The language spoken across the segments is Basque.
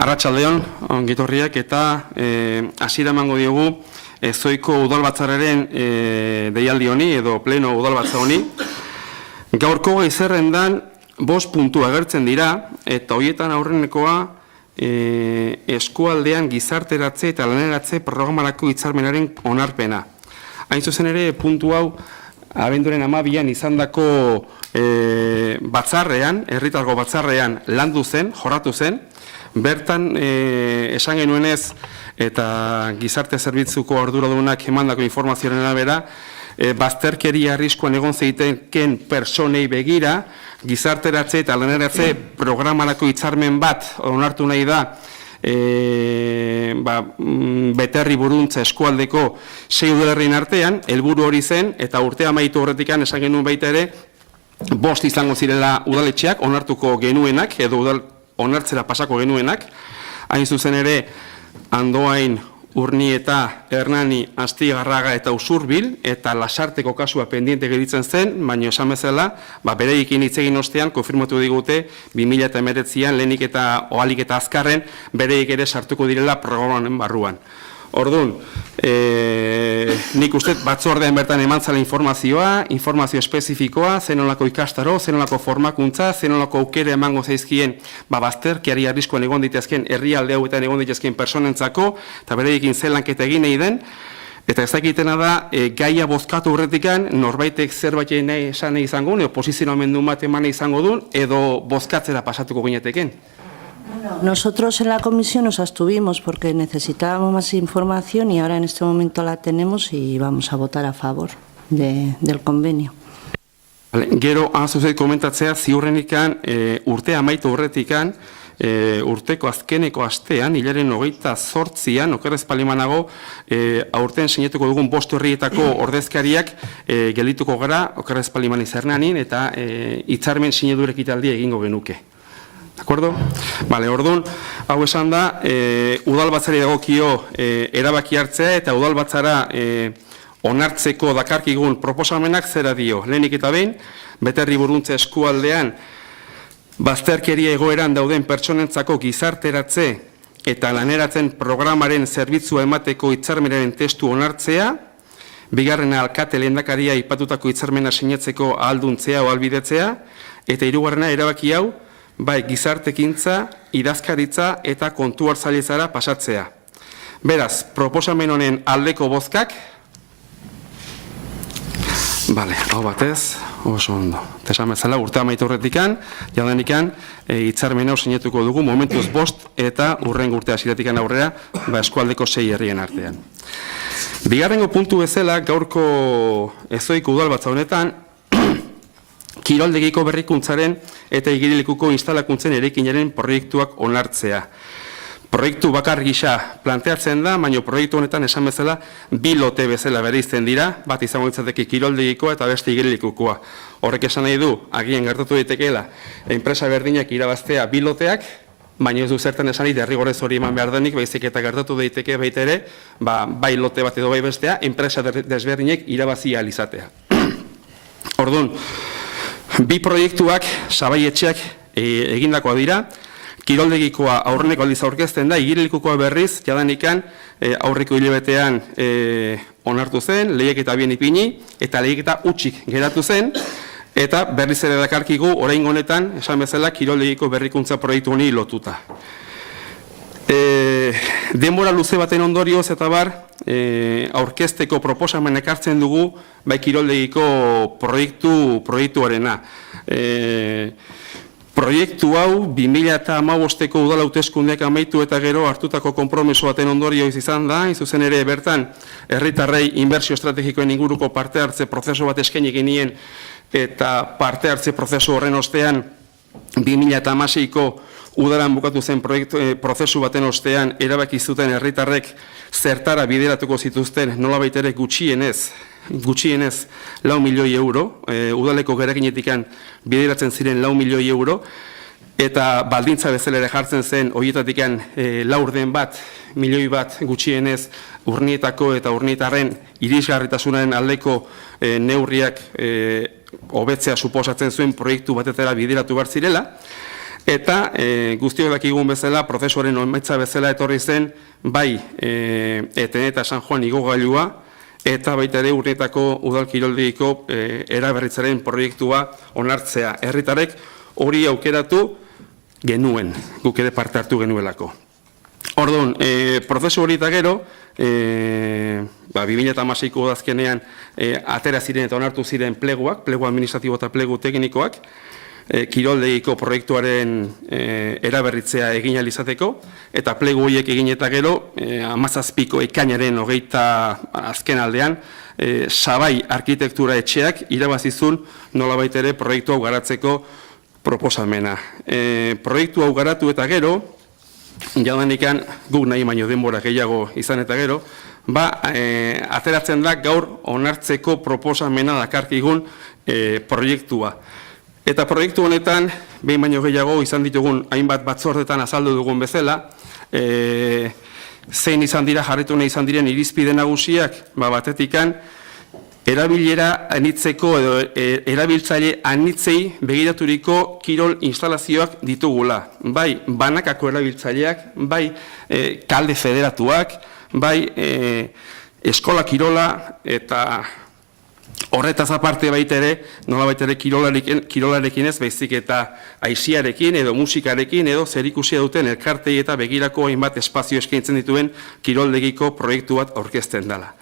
Arratsaldeon, ongitorriak eta hasiera emango diogu Ezoiko udalbatzarraren deialdi honi edo pleno udalbatza honi. Gaurko zerrendan 5 puntu agertzen dira eta horietan aurrenekoa eskualdean gizarteratze eta laneratze programarako hitzarmenaren onarpena. Hain zuzen ere, puntu hau abenduaren 12an izandako batzarrean, herritargo batzarrean landu zen, jorratu zen. Bertan, esan genuenez eta gizarte zerbitzuko arduradunak emandako informazioaren arabera, bazterkeria arriskuan egon zeiteken personei begira, gizarteratze eta laneratze programarako hitzarmen bat onartu nahi da Beterri Buruntza eskualdeko 6 udalerrien artean, helburu hori zen, eta urtea amaitu horretikan esan genuen baita ere, 5 izango zirela udaletxeak, onartuko genuenak, edo onartzera pasako genuenak, hain zuzen ere, Andoain, Urnieta, Hernani, Astigarraga eta Usurbil, eta Lasarteko kasua pendiente gelditzen zen, baina esan bezala, bereikin hitz egin ostean, konfirmatu digute, 2019an, lehenik eta ohalik eta azkarren, bereik ere sartuko direla programaren barruan. Orduan, nik uste batzordean bertan eman zala informazio espezifikoa, zenolako ikastaro, zenolako formakuntza, zenolako aukere emango zaizkien bazterkiari arriskuan egon ditezken, herrialde hauetan egon ditezken personentzako, eta bereekin zelanketa egin nahi den, eta ez dakitena da, gaia bozkatu horretikan, norbaitek zerbait esan nahi izango duen, posizionamendu bat eman nahi izango duen, edo bozkatzera pasatuko gineteken. Nosotros en la comisión nos abstuvimos porque necesitábamos más información y ahora en este momento la tenemos y vamos a votar a favor del convenio. Gero, azuzeit komentatzea, ziurrenikan urtea amaitu horretikan, urteko azkeneko astean, hilaren 28an, okerrez palimanago, aurten sinatuko dugun 5 herrietako ordezkariak geldituko gara, okerrez palimani Hernanin, eta hitzarmen sinadurek italdia egingo genuke. Akordo? Bale, orduan, hau esan da, udalbatzari dagokio erabaki hartzea eta udalbatzara onartzeko dakarkigun proposamenak zera dio. Lehenik eta behin, Beterri Buruntza eskualdean bazterkeria egoeran dauden pertsonentzako gizarteratze eta laneratzen programaren zerbitzua emateko hitzarmenaren testu onartzea, bigarrena alkate lehendakaria aipatutako hitzarmena sinatzeko ahalduntzea o ahalbidetzea, eta hirugarrena erabaki hau, bai, gizartekintza, idazkaritza eta kontu hartzailetzara pasatzea. Beraz, proposamen honen aldeko bozkak, hau batez, oso ondo. Tesan bezala, urte amaitu horretikan, jadanikan, hitzarmen hau sinatuko dugu, momentuz 5 eta urren urte hasieratikan aurrera, eskualdeko 6 herrien artean. Bigarrengo puntu bezala, gaurko Ezoiko udalbatza honetan, kiroldegiko berrikuntzaren eta igerilekuko instalakuntzen eraikinaren proiektuak onartzea. Proiektu bakar gisa planteatzen da, baina proiektu honetan esan bezala 2 lote bezala bereizten dira, bat izango litzateke kiroldegikoa eta beste igerilekukoa. Horrek esan nahi du, agian gertatu daitekeela, enpresa berdinak irabaztea 2 loteak, baina ez du zertan esan derrigorrez hori eman behar denik, baizik eta gertatu daiteke baita ere, bai lote bat edo bai bestea, enpresa desberdinek irabazi ahal izatea. Orduan, 2 proiektuak, sabaietxeak egindakoa dira, kiroldegikoa aurreneko aldiz aurkezten da, igerilekukoa berriz, jadanikan aurreko hilabetean onartu zen, lehiaketa bien ipini, eta lehiaketa utxik geratu zen, eta berriz ere dakarkigu, orain honetan, esan bezala, kiroldegiko berrikuntza proiektu honi lotuta. Denbora luze baten ondorioz eta bar, aurkezteko proposamen ekartzen dugu, bai kiroldegiko proiektuarena. Proiektu hau 2015ko udal hauteskundeak amaitu eta gero hartutako konpromiso baten ondorioz izan da, zuzen ere bertan herritarrei inbertsio estrategikoen inguruko parte hartze prozesu bat eskaini genien eta parte hartze prozesu horren ostean 2016ko udaran bukatu zen prozesu baten ostean erabaki zuten herritarrek zertara bideratuko zituzten nolabait ere gutxienez 4 milioi euro, udaleko gerakinetikan bideratzen ziren 4 milioi euro, eta baldintza bezala ere jartzen zen horietatikan laurden bat, milioi bat gutxienez Urnietako eta Urnietarren irisgarritasunaren aldeko neurriak hobetzea suposatzen zuen proiektu batetara bideratu behar zirela. Eta guztiok dakigun bezala, prozesuaren emaitza bezala etorri zen, bai Eten eta San Juan igogailua, eta baita ere Urnietako udal kiroldegiko eraberritzaren proiektua onartzea. Herritarrek hori aukeratu genuen, guk ere parte hartu genuelako. Orduan, prozesu hori eta gero, 2016ko udazkenean atera ziren eta onartu ziren pleguak, plegu administratibo eta plegu teknikoak, kiroldegiko proiektuaren eraberritzea egin ahal izateko, eta plegu horiek egin eta gero, 17ko ekainaren 20 azken aldean, Sabai arkitektura etxeak irabazizun nolabait ere proiektu hau garatzeko proposamena. Proiektu hau garatu eta gero, jadanikan guk nahi baino denbora gehiago izan eta gero, ateratzen da gaur onartzeko proposamena dakarkigun proiektua. Eta proiektu honetan, behin baino gehiago izan ditugun hainbat batzordetan azaldu dugun bezala, zein izan dira, jarritu nahi izan diren irizpide nagusiak, batetikan, erabilera anitzeko edo erabiltzaile anitzei begiraturiko kirol instalazioak ditugula. Bai banakako erabiltzaileak, bai talde federatuak, bai eskola kirola eta horretaz aparte baita ere, nolabait ere kirolarekin ez, baizik eta aisiarekin edo musikarekin edo zerikusia duten elkartei eta begirako hainbat espazio eskaintzen dituen kiroldegiko proiektu bat aurkezten dela.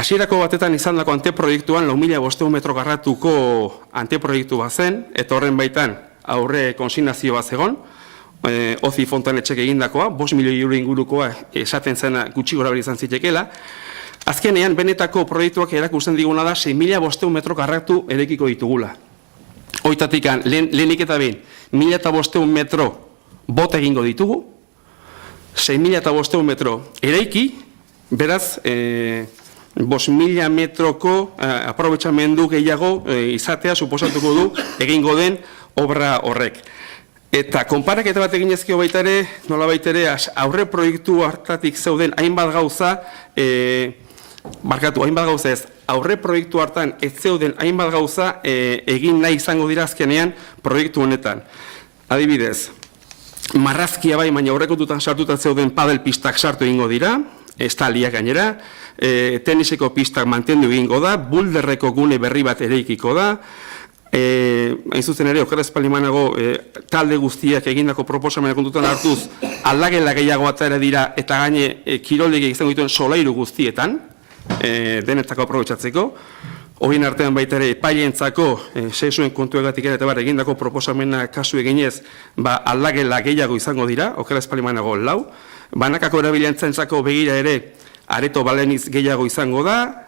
Hasierako batetan izandako anteproiektuan 4.500 metro karratuko anteproiektu bat zen, eta horren baitan aurre konsignazio bat zegon, Ozi Fontanetxek egindakoa, 5 milioi euro ingurukoa esaten zena gutxi gorabili izan zitekeela. Azkenean, benetako proiektuak erakusten diguna da 6.500 metro karratu erekiko ditugula. Hoitatik, lehenik eta behin, 1.500 metro bota egingo ditugu, 6.500 metro eraiki, beraz, 5.000 metroko aprobetxamendu gehiago izatea suposatuko du egingo den obra horrek. Eta konparaketa bat egin ezkio baita ere, nola baita ere, aurre proiektu hartatik zeuden hainbat gauza, aurre proiektu hartan ez zeuden hainbat gauza egin nahi izango dira azkenean proiektu honetan. Adibidez, marrazkia bai, baina aurrekontutan sartuta zeuden padel pistak sartu egingo dira, estaliak gainera, teniseko pistak mantendu egingo da, bulderreko gune berri bat ereikiko da, hain zuzen ere, okeraz palimanago talde guztiak egindako proposamena kontutan hartuz, aldagela gehiago atera dira eta gaine kiroldegi izango dituen solairu guztietan, denetako aprobetxatzeko, horien artean baita ere epailentzako sexuen kontuegatik ere eta egindako proposamena kasu eginez, aldagela gehiago izango dira, okeraz palimanago 4, banakako erabilantzaentzako begira ere areto baleniz gehiago izango da,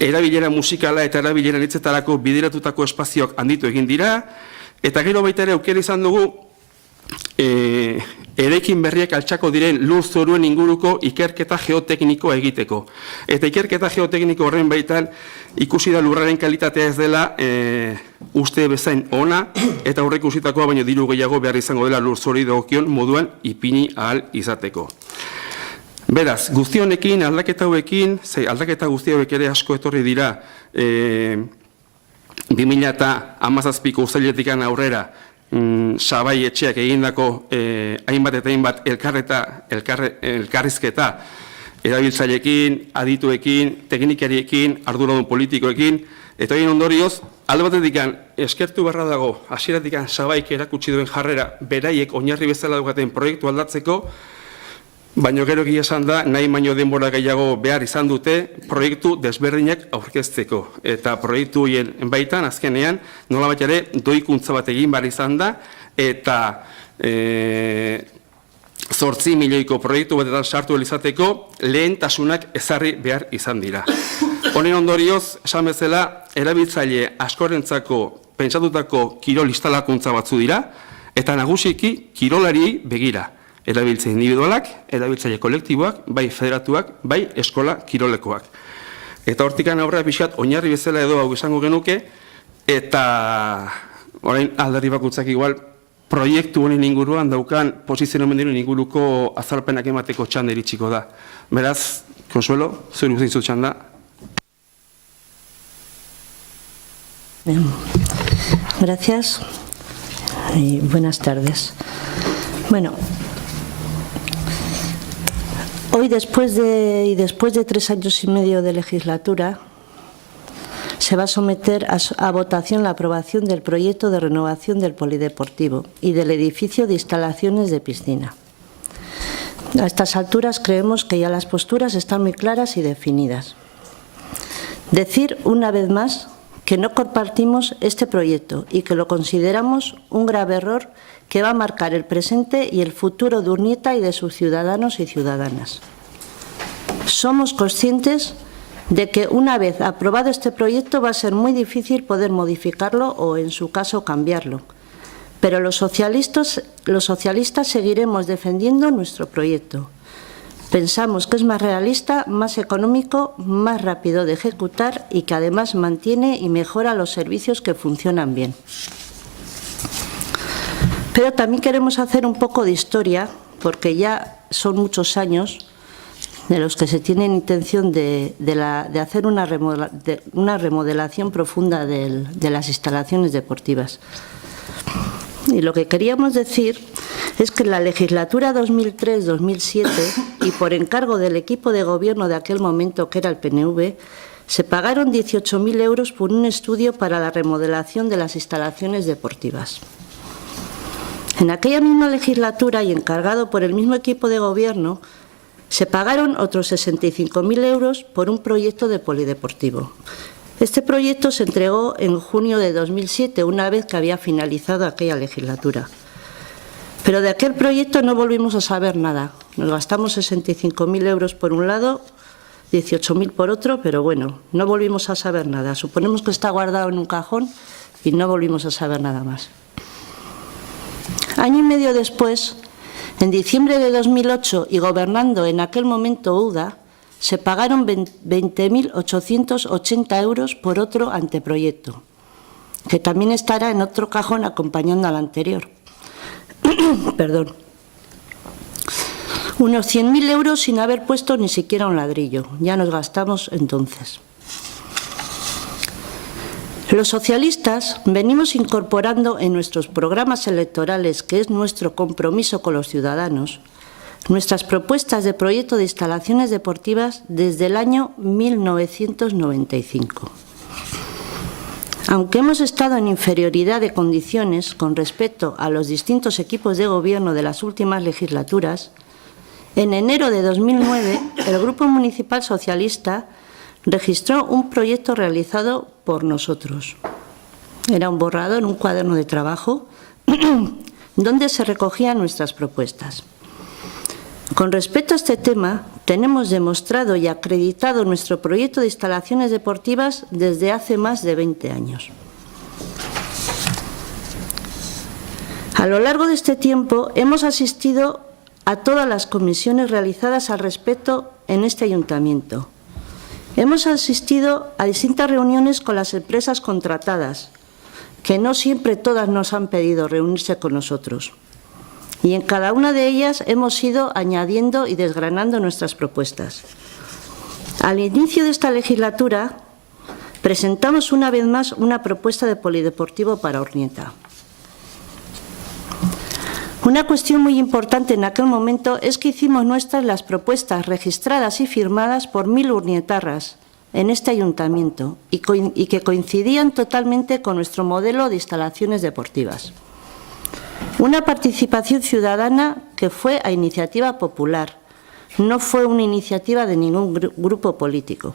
erabilera musikala eta erabilera nitzetarako bideratutako espazioak handitu egin dira, eta gero baita ere aukera izan dugu eraikin berriak altxako diren lurzoruen inguruko ikerketa geoteknikoa egiteko. Eta ikerketa geotekniko horren baitan ikusi da lurraren kalitatea ez dela uste bezain ona, eta horrek ikusitakoa baino diru gehiago behar izango dela lurzori dagokion moduan ipini ahal izateko. Beraz, guzti honekin, aldaketa hauekin, aldaketa guzti hauek ere asko etorri dira 2017ko uztailetikan aurrera Sabai etxeak egindako hainbat eta hainbat elkarrizketa erabiltzaileekin, adituekin, teknikariekin, arduradun politikoekin, eta horien ondorioz, alde batetik eskertu beharra dago, hasieratik Sabaik erakutsi duen jarrera beraiek oinarri bezala daukaten proiektu aldatzeko, baina gero egia esan da, nahi baino denbora gehiago behar izan dute proiektu desberdinak aurkezteko. Eta proiektu horien baitan, azkenean, nolabait ere doikuntza bat egin behar izan da, eta 8 milioiko proiektu batetan sartu izateko lehentasunak ezarri behar izan dira. Honen ondorioz, esan bezala, erabiltzaile askorentzako pentsatutako kirol instalakuntza batzu dira, eta nagusiki kirolari begira. Erabiltzaile individualak, erabiltzaile kolektiboak, bai federatuak, bai eskola kirolekoak. Eta hortikan aurrera pixat, oinarri bezala edo hau izango genuke, eta orain alderdi bakutzak igual proiektu honen inguruan daukan posizionamendu inguruko azalpenak emateko txanda iritsiko da. Beraz, Consuelo, zure guztien txanda. Gracias. y buenas tardes. Bueno, hoy después de 3 años y medio de legislatura, se va a someter a votación la aprobación del proyecto de renovación del polideportivo y del edificio de instalaciones de piscina. A estas alturas creemos que ya las posturas están muy claras y definidas. Decir una vez más que no compartimos este proyecto y que lo consideramos un grave error que va a marcar el presente y el futuro de Urnieta y de sus ciudadanos y ciudadanas. Somos conscientes de que una vez aprobado este proyecto va a ser muy difícil poder modificarlo o, en su caso, cambiarlo. Pero los socialistas seguiremos defendiendo nuestro proyecto. Pensamos que es más realista, más económico, más rápido de ejecutar y que además mantiene y mejora los servicios que funcionan bien. Pero también queremos hacer un poco de historia, porque ya son muchos años de los que se tiene intención de hacer una remodelación profunda de las instalaciones deportivas. Y lo que queríamos decir es que en la legislatura 2003-2007, y por encargo del equipo de gobierno de aquel momento, que era el PNV, se pagaron 18.000 euros por un estudio para la remodelación de las instalaciones deportivas. En aquella misma legislatura, y encargado por el mismo equipo de gobierno, se pagaron otros 65.000 euros por un proyecto de polideportivo. Este proyecto se entregó en junio de 2007, una vez que había finalizado aquella legislatura. Pero de aquel proyecto no volvimos a saber nada. Nos gastamos 65.000 euros por un lado, 18.000 por otro, pero bueno, no volvimos a saber nada. Suponemos que está guardado en un cajón y no volvimos a saber nada más. Año y medio después, en diciembre de 2008, y gobernando en aquel momento UDA, se pagaron 20.880 euros por otro anteproyecto, que también estará en otro cajón acompañando al anterior. Perdón. Unos 100.000 euros sin haber puesto ni siquiera un ladrillo. Ya nos gastamos entonces. Los socialistas venimos incorporando en nuestros programas electorales, que es nuestro compromiso con los ciudadanos, nuestras propuestas de proyecto de instalaciones deportivas desde el año 1995. Aunque hemos estado en inferioridad de condiciones con respecto a los distintos equipos de gobierno de las últimas legislaturas, en enero de 2009 el Grupo Municipal Socialista registró un proyecto realizado por nosotros. Era un borrador, un cuaderno de trabajo, donde se recogían nuestras propuestas. Con respecto a este tema, tenemos demostrado y acreditado nuestro proyecto de instalaciones deportivas desde hace más de 20 años. A lo largo de este tiempo hemos asistido a todas las comisiones realizadas al respecto en este ayuntamiento. Hemos asistido a distintas reuniones con las empresas contratadas, que no siempre todas nos han pedido reunirse con nosotros. Y en cada una de ellas hemos ido añadiendo y desgranando nuestras propuestas. Al inicio de esta legislatura presentamos una vez más una propuesta de polideportivo para Urnieta. Una cuestión muy importante en aquel momento es que hicimos nuestras las propuestas registradas y firmadas por 1.000 urnietarras en este ayuntamiento y que coincidían totalmente con nuestro modelo de instalaciones deportivas. Una participación ciudadana que fue a iniciativa popular, no fue una iniciativa de ningún grupo político.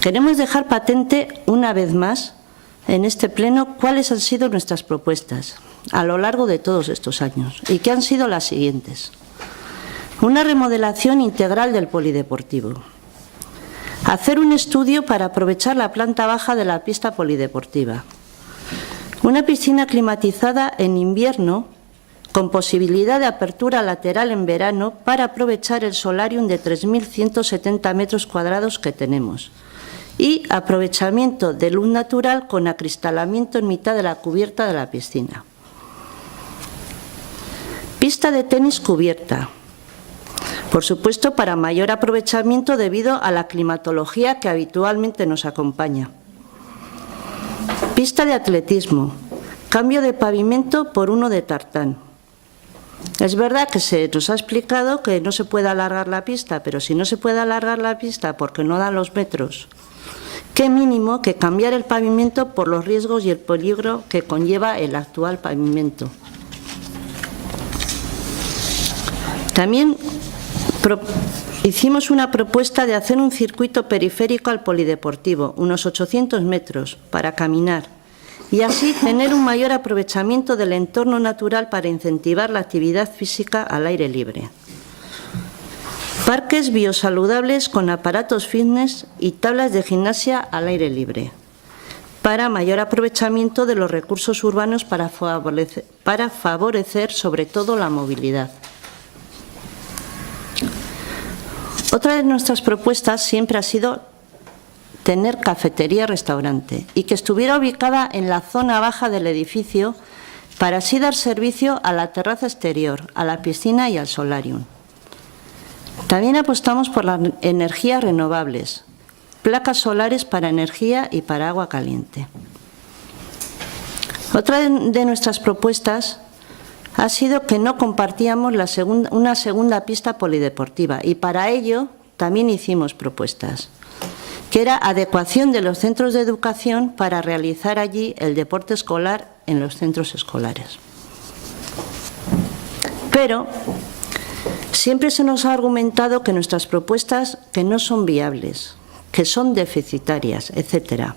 Queremos dejar patente una vez más en este pleno cuáles han sido nuestras propuestas a lo largo de todos estos años y que han sido las siguientes. Una remodelación integral del polideportivo. Hacer un estudio para aprovechar la planta baja de la pista polideportiva. Una piscina climatizada en invierno con posibilidad de apertura lateral en verano para aprovechar el solarium de 3.170 metros cuadrados que tenemos. Y aprovechamiento de luz natural con acristalamiento en mitad de la cubierta de la piscina. Pista de tenis cubierta. Por supuesto, para mayor aprovechamiento debido a la climatología que habitualmente nos acompaña. Pista de atletismo. Cambio de pavimento por uno de tartán. Es verdad que se nos ha explicado que no se puede alargar la pista, pero si no se puede alargar la pista porque no dan los metros, qué mínimo que cambiar el pavimento por los riesgos y el peligro que conlleva el actual pavimento. También hicimos una propuesta de hacer un circuito periférico al polideportivo, unos 800 metros, para caminar, y así tener un mayor aprovechamiento del entorno natural para incentivar la actividad física al aire libre. Parques biosaludables con aparatos fitness y tablas de gimnasia al aire libre, para mayor aprovechamiento de los recursos urbanos para favorecer sobre todo la movilidad. Otra de nuestras propuestas siempre ha sido tener cafetería-restaurante y que estuviera ubicada en la zona baja del edificio para así dar servicio a la terraza exterior, a la piscina y al solarium. También apostamos por las energías renovables, placas solares para energía y para agua caliente. Otra de nuestras propuestas ha sido que no compartíamos una segunda pista polideportiva y para ello también hicimos propuestas, que era adecuación de los centros de educación para realizar allí el deporte escolar en los centros escolares. Pero siempre se nos ha argumentado que nuestras propuestas que no son viables, que son deficitarias, etc.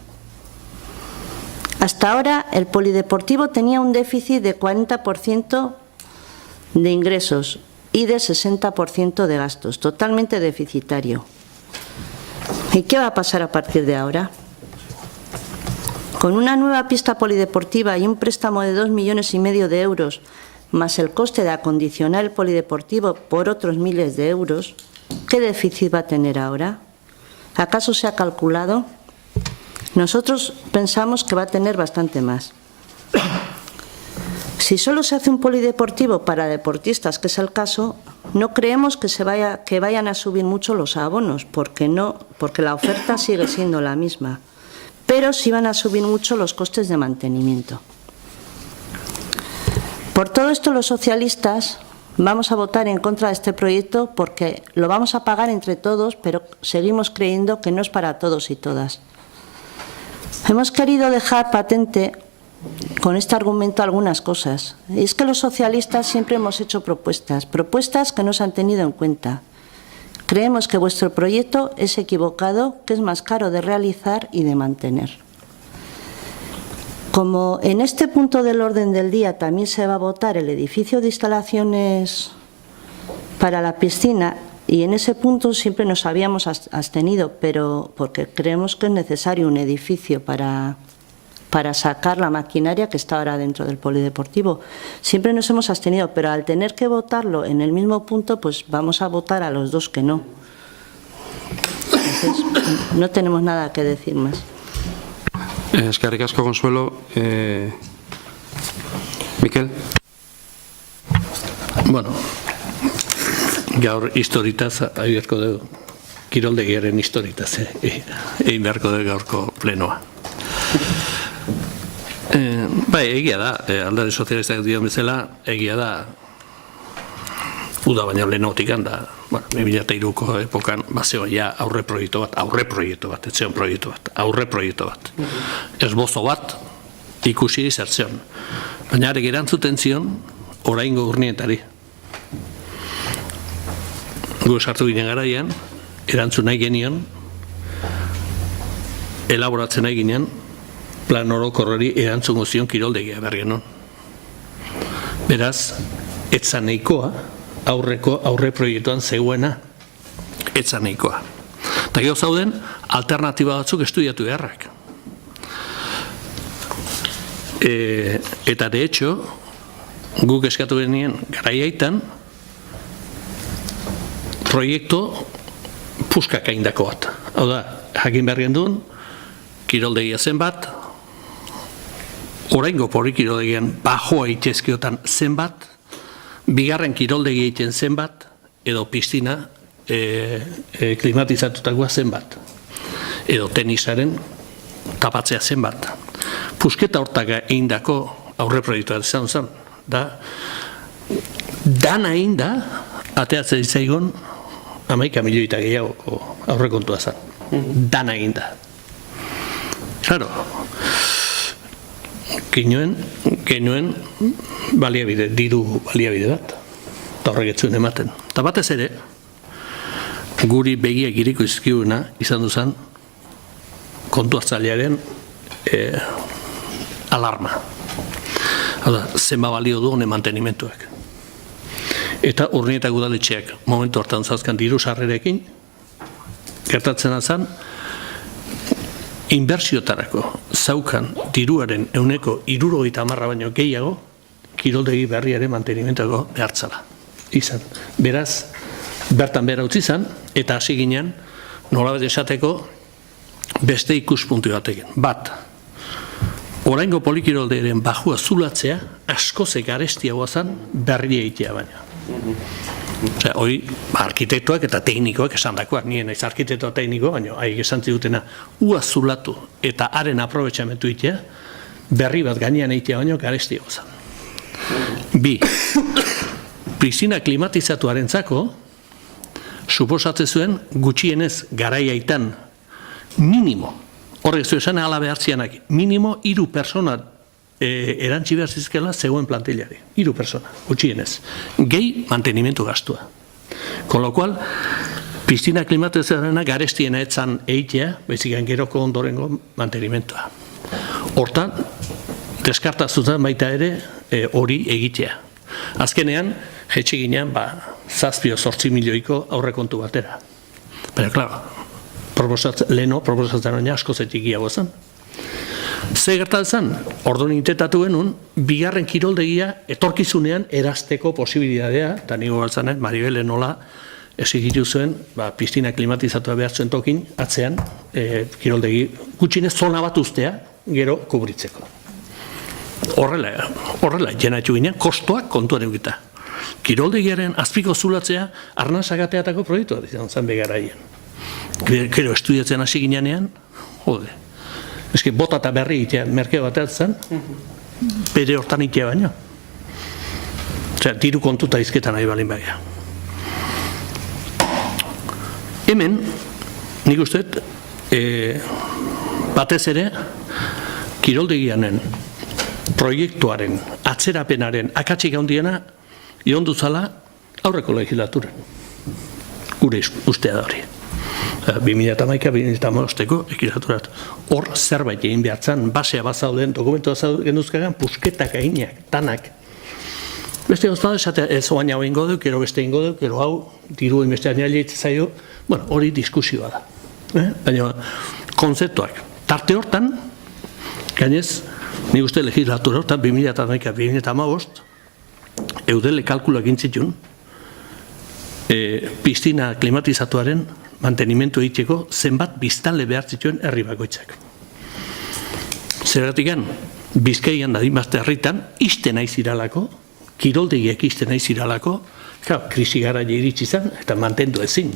Hasta ahora el polideportivo tenía un déficit de 40% de ingresos y de 60% de gastos, totalmente deficitario. ¿Y qué va a pasar a partir de ahora? Con una nueva pista polideportiva y un préstamo de 2,5 millones de euros, más el coste de acondicionar el polideportivo por otros miles de euros, ¿qué déficit va a tener ahora? ¿Acaso se ha calculado? Nosotros pensamos que va a tener bastante más. Si solo se hace un polideportivo para deportistas, que es el caso, no creemos que vayan a subir mucho los abonos, porque la oferta sigue siendo la misma, pero sí van a subir mucho los costes de mantenimiento. Por todo esto, los socialistas vamos a votar en contra de este proyecto porque lo vamos a pagar entre todos, pero seguimos creyendo que no es para todos y todas. Hemos querido dejar patente con este argumento algunas cosas. Y es que los socialistas siempre hemos hecho propuestas que no se han tenido en cuenta. Creemos que vuestro proyecto es equivocado, que es más caro de realizar y de mantener. Como en este punto del orden del día también se va a votar el edificio de instalaciones para la piscina, y en ese punto siempre nos habíamos abstenido, pero porque creemos que es necesario un edificio para sacar la maquinaria que está ahora dentro del polideportivo. Siempre nos hemos abstenido, pero al tener que votarlo en el mismo punto, pues vamos a votar a los dos que no. Entonces, no tenemos nada que decir más. Eskerrik asko, Consuelo. Mikel? Bueno, gaur historitaz abiarko dugu, kiroldegiaren historitaz egin beharko dugu gaurko plenoa. Bai, egia da, Alderdi Sozialistak dion bezala, egia da, uda baina lehenagotik da, 2003ko epokan, bazeo ja aurre proiektu bat, etxeon proiektu bat, aurre proiektu bat. Esbozo bat, ikusi zertzeon. Baina arek erantzuten zion, oraingo urnietari. Gu sartu ginen garaian, erantzun nahi genion, elaboratzen nahi ginen, plan orokorreri erantzungo zion kiroldegia bergenon. Beraz, etzan nahikoa, aurre proiektuan zegoena, etzan nahikoa. Eta gero zauden, alternatiba batzuk estudiatu beharrak. Eta de hecho, guk eskatu benien garaiaitan, proiektu puskak aindako bat. Hau da, jakin behar gendun, kiroldegia zenbat, oraingo pori kiroldegian bajoa itezkiotan zenbat, bigarren kiroldegia egiten zenbat, edo piztina klimatizatutakoa zenbat, edo tenisaren tapatzea zenbat. pusketa hortaka eindako aurre proiektua izan zen, da dana einda ateatzen zaigun 11 milioi eta gehiago aurrekontua zen. Dana einda. Claro, genuen baliabide, diru baliabide bat, eta horrek etzuen ematen. Eta batez ere, guri begiak iriko izkiuna izan duzan kontu hartzailearen alarma. Hala, zenba balio du honen mantenimentuak. Eta Urnietak udaletxeak momentu hortan zauzkan diru sarrerekin, gertatzen azan, inbertsiotarako zaukan diruaren 70% baino gehiago, kiroldegi berriaren mantenimentuako behartzala. Izan. Beraz, bertan behar utzi izan, eta hasi ginen, nolabait esateko, beste ikuspuntu batekin. Bat, oraingo polikiroldearen bajua zulatzea, askozek arestiagoa zen berri egitea baina. Hoi, arkitektoak eta teknikoak esan dakoak, nien naiz arkitektoa tekniko, baina haik esan zidutena, ua zulatu eta haren aprobetxamentu itea, berri bat gainean egitea baina garestiagoa zen. Bi, pisina klimatizatuarentzako, suposatzen zuen gutxienez garaiaitan minimo, horrek zu esan ala behartzianak, minimo 3 persona erantzi behar zizkela zegoen plantilari. 3 persona, gutxienez. Gehi mantenimentu gastua. Con lo cual, pistina klimatizatuarena garestiena etzan eitea, bezikan geroko ondorengo mantenimentua. Hortan, deskartazutan baita ere hori egitea. Azkenean, jetxe ginean, 7-8 milioiko aurrekontu batera. Pero, claro, leheno proposatzen baina asko zetikiago zen. Ze gertatzen, orduan intetatu genuen, bigarren kiroldegia etorkizunean erazteko posibilitatea, eta nigo galtzanen, Maribel nola esigitu zuen, pistina klimatizatua behar zuen tokin, atzean, kiroldegi gutxinez zona bat ustea, gero kubritzeko. Horrela, jenatu ginen, kostoak kontuan eukita. Kiroldegiaren azpiko zulatzea, arnazagateatako proiektua izan zen begaraien. Gero estudiatzen hasi ginean, jode. Eski, bota eta berri itea merkeo bateatzen, bere hortan itea baina. Osea, diru kontuta izketan nahi balin baina. Hemen, nik uste, batez ere, kiroldegianen proiektuaren, atzerapenaren, akatsik handiena, ion duzala aurreko legislaturen. Gure ustea da hori. 2011-2015 ekilaturat. Hor zerbait egin behartzen, basea bazauden, dokumentua genduzkagan, pusketak eginak, tanak. Beste gozta, ez oain hau ingo duk, ero beste ingo duk, ero hau, diru inbeste ainaile zaio, hori diskusioa da. Baina, konzeptuak. Tarte hortan, gainez, nik uste legislatura hortan, 2011-2015, eudele kalkulak gintzitun, pistina klimatizatuaren mantenimentu egiteko zenbat biztanle behar zituen herri bakoitzak. Zergatikan, Bizkaian da dimazte herritan, iste naiz iralako, kiroldegiek iste naiz iralako, krisi gara iritsi zen, eta mantendu ezin.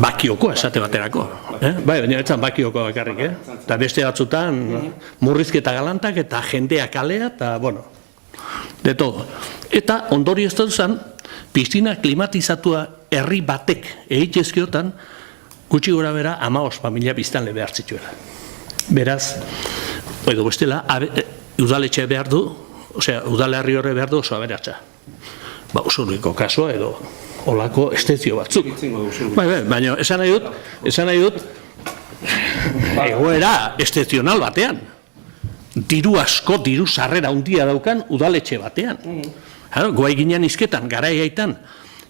Bakiokoa esate baterako. Bai, baina etzan bakiokoa bakarrik, eta beste batzutan murrizketa galantak eta jendea kalea, eta, bueno, de todo. Eta ondori ez da duzan, pistina klimatizatua herri batek egitezkiotan, gutxi gora bera 15.000 biztanle behar zituela. Beraz, edo bestela, udaletxe behar du, osea, udalerri horre behar du oso aberatsa. Oso uriko kasua edo olako estezio batzuk. Baina, esan nahi dut, egoera estezional batean. Diru asko, diru sarrera handia daukan udaletxe batean. Goai ginen izketan, garaiaitan,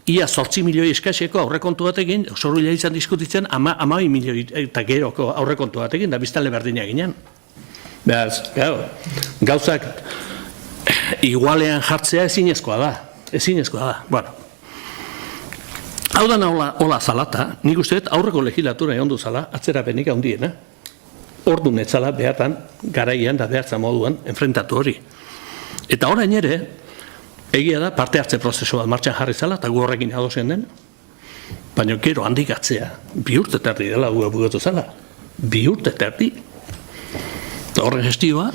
ia 8 milioi eskaseko aurrekontu batekin, zorruila izan diskutitzen, 12 milioi eta geroko aurrekontu batekin, da biztanle berdina ginen. Beraz, gauzak igualean jartzea ezinezkoa da. Bueno, hau da hola zalata, nik uste aurreko legislatura egon duzala, atzerapenik handiena. Ordu netzala behatan, garaian da behartza moduan, enfrentatu hori. Eta orain ere, egia da, parte hartze prozesu bat martxan jarri zala, eta gu horrekin adosen den, baina gero handik atzea, 2 urte terdi dela gu bugatu zala. 2 urte terdi. Horren gestioa,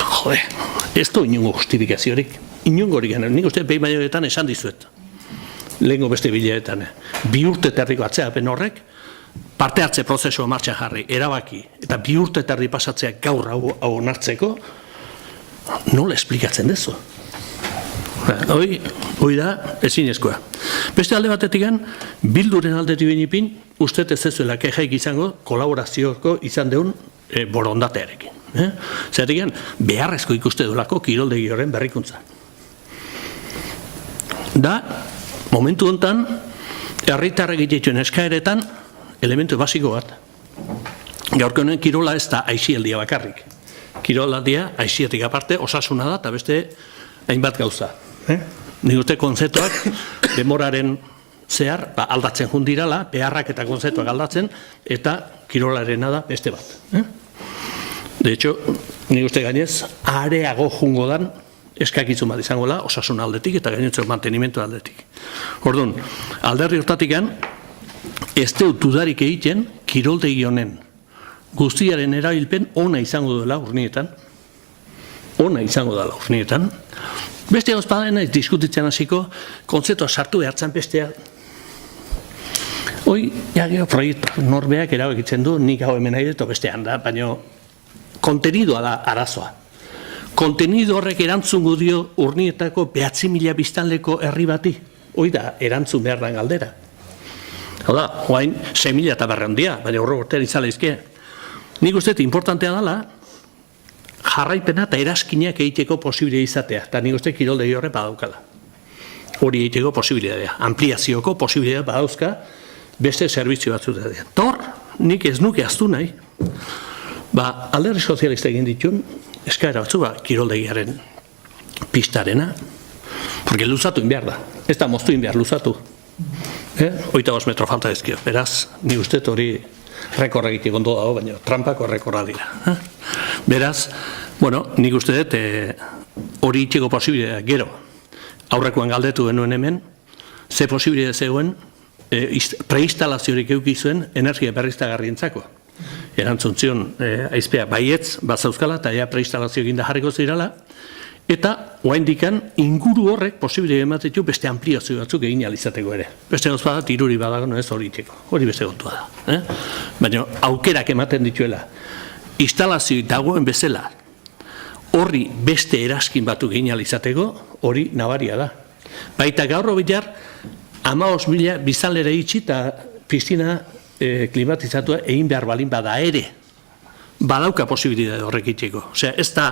jode, ez du inungo justifikaziorik. Inungorik, nik uste behin bainoetan esan dizuet. Lehengo beste bileetan. 2 urte terriko atzeapen horrek, parte hartze prozesua martxan jarri, erabaki, eta 2 urte terdi pasatzea gaur hau onartzeko, nola esplikatzen dezu? Hoi da, ezinezkoa. Beste alde batetik, Bilduren aldetik benipin, uste ez zuela kejaik izango kolaborazioko izan deun borondatearekin. Zeratik, beharrezko ikuste duelako kiroldegi horren berrikuntza. Da, momentu honetan, herritarrek egituen eskaeretan, elementu basiko bat. Gaurko honen kirola ez da aixialdia bakarrik. Kirolaldia aixietik aparte osasuna da eta beste hainbat gauza. Nik uste konzeptuak demoraren zehar aldatzen jundirala, beharrak eta konzeptuak aldatzen, eta kirolarena da beste bat. De hecho, nik uste gainez, areago jungo dan eskakizun bat izango da, osasun aldetik eta gainotzen mantenimentu aldetik. Orduan, alderri hortatikan, ez dut dudarik egiten kiroldegi honen guztiaren erabilpen ona izango dela urnietan. Ona izango dela urnietan. Beste gauz badena ez diskutitzen hasiko, kontzeptua sartu behartzen bestea. Hoi, jagio proiektu norbeak erabakitzen du, nik hau hemen nahi dut bestean da, baina kontenidoa da arazoa. Kontenido horrek erantzungo dio urnietako 9.000 biztanleko herri bati. Hoi da, erantzun behar da galdera. Hau da, oain 6.000 eta berreundia, baina horre urtean izala izke. Nik uste, importantea dela, jarraipena eta eraskinak egiteko posibilea izatea. Eta nik uste, kiroldegi horre badaukala. Hori egiteko posibilea. Ampliazioko posibilea badauzka beste zerbitzu batzuta. Tor, nik ez nuke aztu nahi. Alderdi sozialista egin ditun, eskaera batzu, kiroldegiaren pistarena, porque luzatu inbehar da. Ez da moztu inbehar, luzatu. 8 metro falta ezkio. Beraz, ni uste hori rekorra egitek ondo dago, baina trampako rekorra dira. Beraz, nik uste dut hori itxeko posibilea gero. Aurrekoan galdetu genuen hemen, ze posibilea zegoen preinstalaziorik eukizuen energia berriztagarrientzako. Erantzun zion aizpea baietz bat zauzkala eta preinstalazio eginda jarriko zirala, eta oaindikan inguru horrek posibilea ematetu beste ampliazio batzuk egin alizateko ere. Beste gauz badat, iruri badago, ez hori itxeko. Hori beste kontua da. Baina aukerak ematen dituela, instalazio dagoen bezala, horri beste eraskin batzuk egin alizateko, hori nabaria da. Baita gaur bilar, 15.000 biztanlera itxi eta piztina klimatizatua egin behar balin bada ere. Badauka posibilitate horrek itxeko. Osea, ez da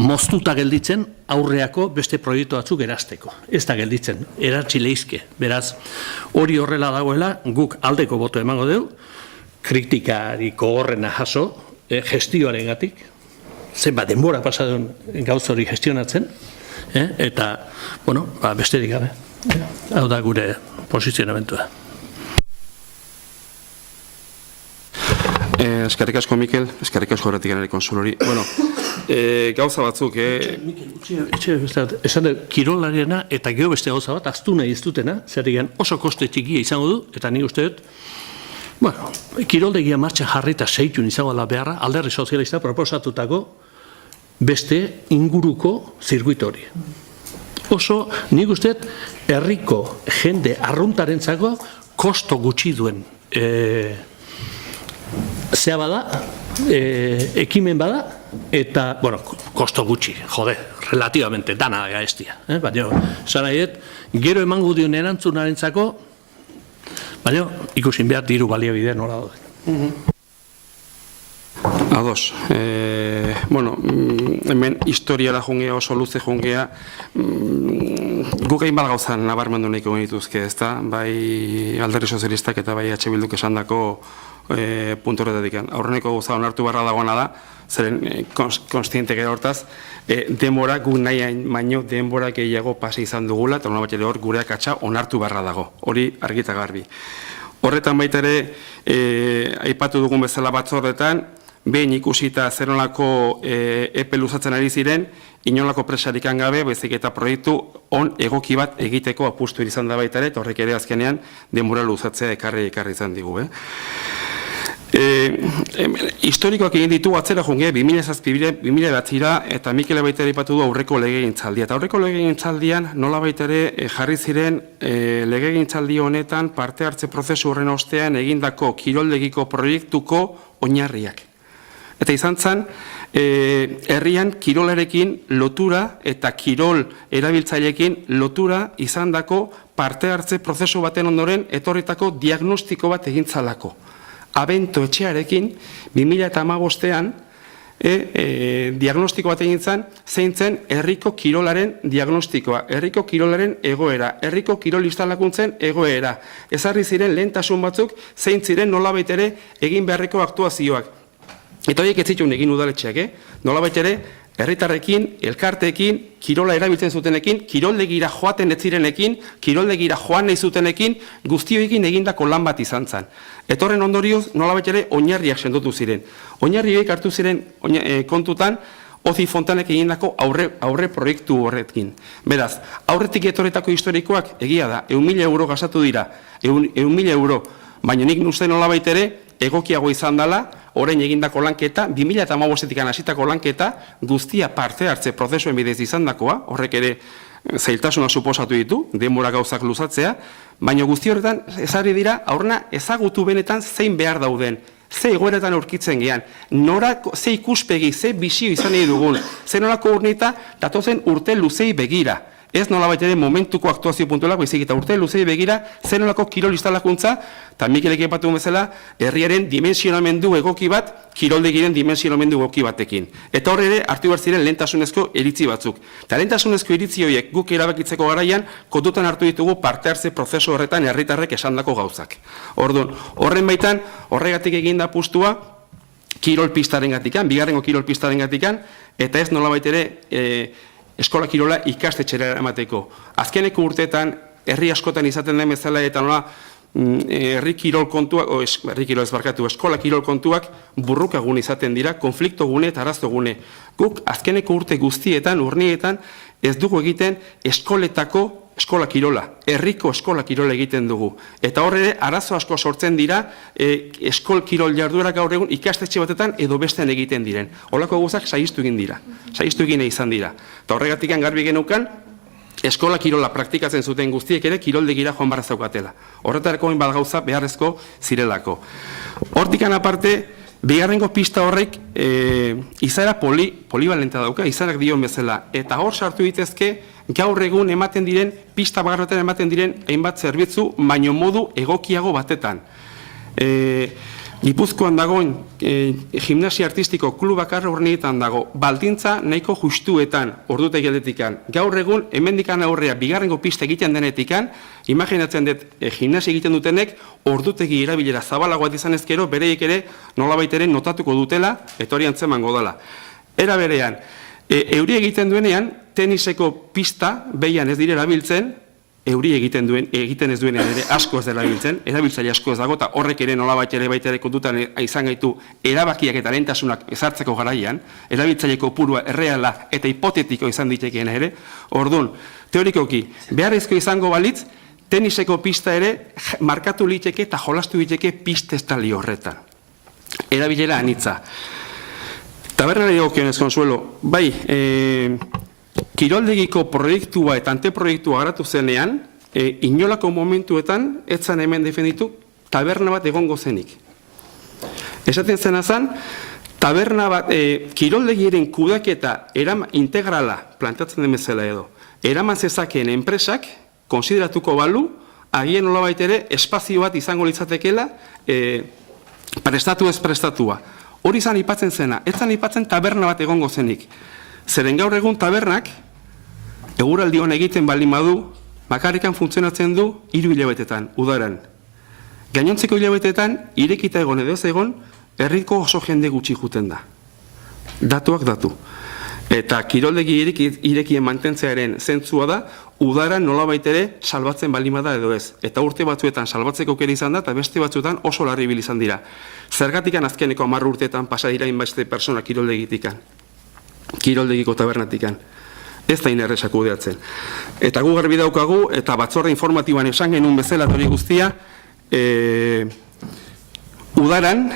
moztuta gelditzen aurreako beste proiektu batzuk erazteko. Ez da gelditzen, eratzi leizke. Beraz, hori horrela dagoela, guk aldeko boto emango dugu, kritikariko horrena jaso, gestioaren gatik, zenbat denbora pasadun gauz hori gestionatzen, eta, besterik gabe. Hau da gure posizionamentua. Eskerrik asko, Mikel, eskerrik asko horretik ganari konsulori. Gauza batzuk, Esan kirolariena eta gero beste gauza bat, aztu nahi ez dutena, zer oso koste txikia izango du, eta nik uste dut, kiroldegia martxan jarri eta seitun izango da beharra, alderdi sozialista proposatutako beste inguruko zirkuitu hori. Oso, nik uste dut, herriko jende arruntarentzako kosto gutxi duen zea bada, ekimen bada, eta, kosto gutxi, relativamente, dana gaestia. Baina, esan nahi dut, gero emango dion erantzunarentzako, baina, ikusin behar diru baliabide nola daude. Ados. Hemen historiara jungea, oso luze jungea, guk egin bat gauzan nabarmendu nahiko genituzke, ez da? Bai alderdi sozialistak eta bai H. Bilduk esandako puntu horretatik. Aurreneko gauza onartu barra dagoena da, zeren konstiente gara hortaz, denbora guk nahi baino denbora gehiago pasi izan dugula, eta bat ere hor gureak atxa onartu barra dago. Hori argita garbi. Horretan baita ere, aipatu dugun bezala batzordetan, behin ikusita zer nolako epe luzatzen ari ziren, inolako presarikan gabe, baizik eta proiektu on egoki bat egiteko apustu izan da baita ere, eta horrek ere azkenean denbora luzatzea ekarri izan digu. Historikoak egin ditu atzera junge 2007-2008 eta Mikel baita aipatu du aurreko legegintzaldia. Eta aurreko legegintzaldian nola baita ere jarri ziren legegintzaldi honetan parte hartze prozesu horren ostean egindako kiroldegiko proiektuko oinarriak. Eta izan zen, herrian kirolarekin lotura eta kirol erabiltzaileekin lotura izandako parte hartze prozesu baten ondoren etorritako diagnostiko bat egintzalako. Abento etxearekin 2015ean diagnostiko bat egin zen, zein zen herriko kirolaren diagnostikoa, herriko kirolaren egoera, herriko kirol instalakuntzen egoera. Ezarri ziren lehentasun batzuk, zein ziren nolabait ere egin beharreko aktuazioak. Eta horiek ez zituen egin udaletxeak, nolabait ere herritarrekin, elkarteekin, kirola erabiltzen zutenekin, kiroldegira joaten ez zirenekin, kiroldegira joan nahi zutenekin, guztioekin egindako lan bat izan zen. Etorren ondorioz, nolabait ere oinarriak sendotu ziren. Oinarriek hartu ziren kontutan, Ozi Fontanek egindako aurre proiektu horrekin. Beraz, aurretik etorretako historikoak egia da, 1.000 euro gastatu dira, 1.000 euro, baina nik uste nolabait ere, egokiago izan dela, orain egindako lanketa, 2015etik hasitako lanketa, guztia parte hartze prozesuen bidez izandakoa, horrek ere zailtasuna suposatu ditu, denbora gauzak luzatzea, baina guzti horretan ezarri dira, aurrena ezagutu benetan zein behar dauden, ze egoeretan aurkitzen gean, ze ikuspegi, ze bisio izan nahi dugun, ze nolako urnita, datozen urte luzei begira. Ez nolabait ere momentuko aktuazio puntualak, baizik eta urte luzei begira, zen nolako kirol instalakuntza, eta Mikelek aipatu bezala, herriaren dimensionamendu egoki bat, kiroldegiren dimensionamendu egoki batekin. Eta hor ere, hartu behar ziren lehentasunezko iritzi batzuk. Eta lehentasunezko iritzi horiek guk erabakitzeko garaian, kontutan hartu ditugu parte hartze prozesu horretan herritarrek esandako gauzak. Orduan, horren baitan, horregatik eginda apustua, kirol pistaren gatikan, bigarrengo kirol pistaren gatikan, eta ez nolabait ere, eskola kirola ikastetxera emateko. Azkeneko urteetan, herri askotan izaten den bezala eta nola herri kirol kontuak, eskola kirol kontuak burrukagun izaten dira, konflikto gune eta arazo gune. Guk azkeneko urte guztietan, urnietan, ez dugu egiten eskola kirola, herriko eskola kirola egiten dugu. Eta horre arazo asko sortzen dira eskol kirol jarduera gaur egun ikastetxe batetan edo bestean egiten diren. Holako guzak saiztu egin dira, saiztu egin izan dira. Eta horregatik garbi genukan, eskola kirola praktikatzen zuten guztiek ere kiroldegira joan barra zaukatela. Horretarako hainbat gauza beharrezko zirelako. Hortikan aparte, bigarrengo pista horrek izaera polibalenta dauka, izaerak dion bezala. Eta hor sartu ditezke, gaur egun ematen diren, pista bagarretan ematen diren hainbat zerbitzu, baino modu egokiago batetan. Gipuzkoan dagoen gimnasia artistiko klubak urnietan dago, baldintza nahiko justuetan ordutegi aldetikan. Gaur egun, hemendikan aurrea bigarrengo pista egiten denetikan, imaginatzen dut gimnasia egiten dutenek, ordutegi erabilera zabalagoa izan ezkero, bereik ere nolabait ere notatuko dutela, eta hori antzemango dela. Era berean, euri egiten duenean, teniseko pista behian ez dire erabiltzen, euri egiten ez duenean ere asko ez dela erabiltzen, erabiltzaile asko ez dago, eta horrek ere nolabait ere baita ere kontutan izan gaitu erabakiak eta lehentasunak ezartzeko garaian, erabiltzaile kopurua erreala eta hipotetiko izan ditekeen ere. Orduan, teorikoki, beharrezko izango balitz, teniseko pista ere markatu liteke eta jolastu liteke pista estali horretan. Erabilera anitza. Tabernari gokionez, Consuelo, bai, kiroldegiko proiektua eta anteproiektua garatu zenean, inolako momentuetan, etzan hemen defenditu, taberna bat egongo zenik. Esaten zena zen, taberna bat, kiroldegiren kudaketa integrala, plantatzen den bezala edo, eraman zezakeen enpresak, konsideratuko balu, agien nolabait ere, espazio bat izango litzatekela, prestatu ez prestatua. Hori izan ipatzen zena, ez zan ipatzen taberna bat egongo zenik. Zeren gaur egun tabernak, eguraldi hona egiten baldin badu, bakarrikan funtzionatzen du 3 hilabetetan, udaran. Gainontzeko hilabetetan, irekita egon edo ez egon, herriko oso jende gutxi juten da. Datuak datu. Eta kiroldegi irekien mantentzearen zentzua da, udaran nolabait ere salbatzen baldin bada edo ez. Eta urte batzuetan salbatzeko aukera izan da, eta beste batzuetan oso larri bil izan dira. Zergatikan azkeneko 10 urteetan pasa dira inbeste persona kiroldegitikan. Kiroldegiko tabernatikan. Ez da inerrezak kudeatzen. Eta gu garbi daukagu, eta batzorde informatiboan esan genuen bezala hori guztia, udaran,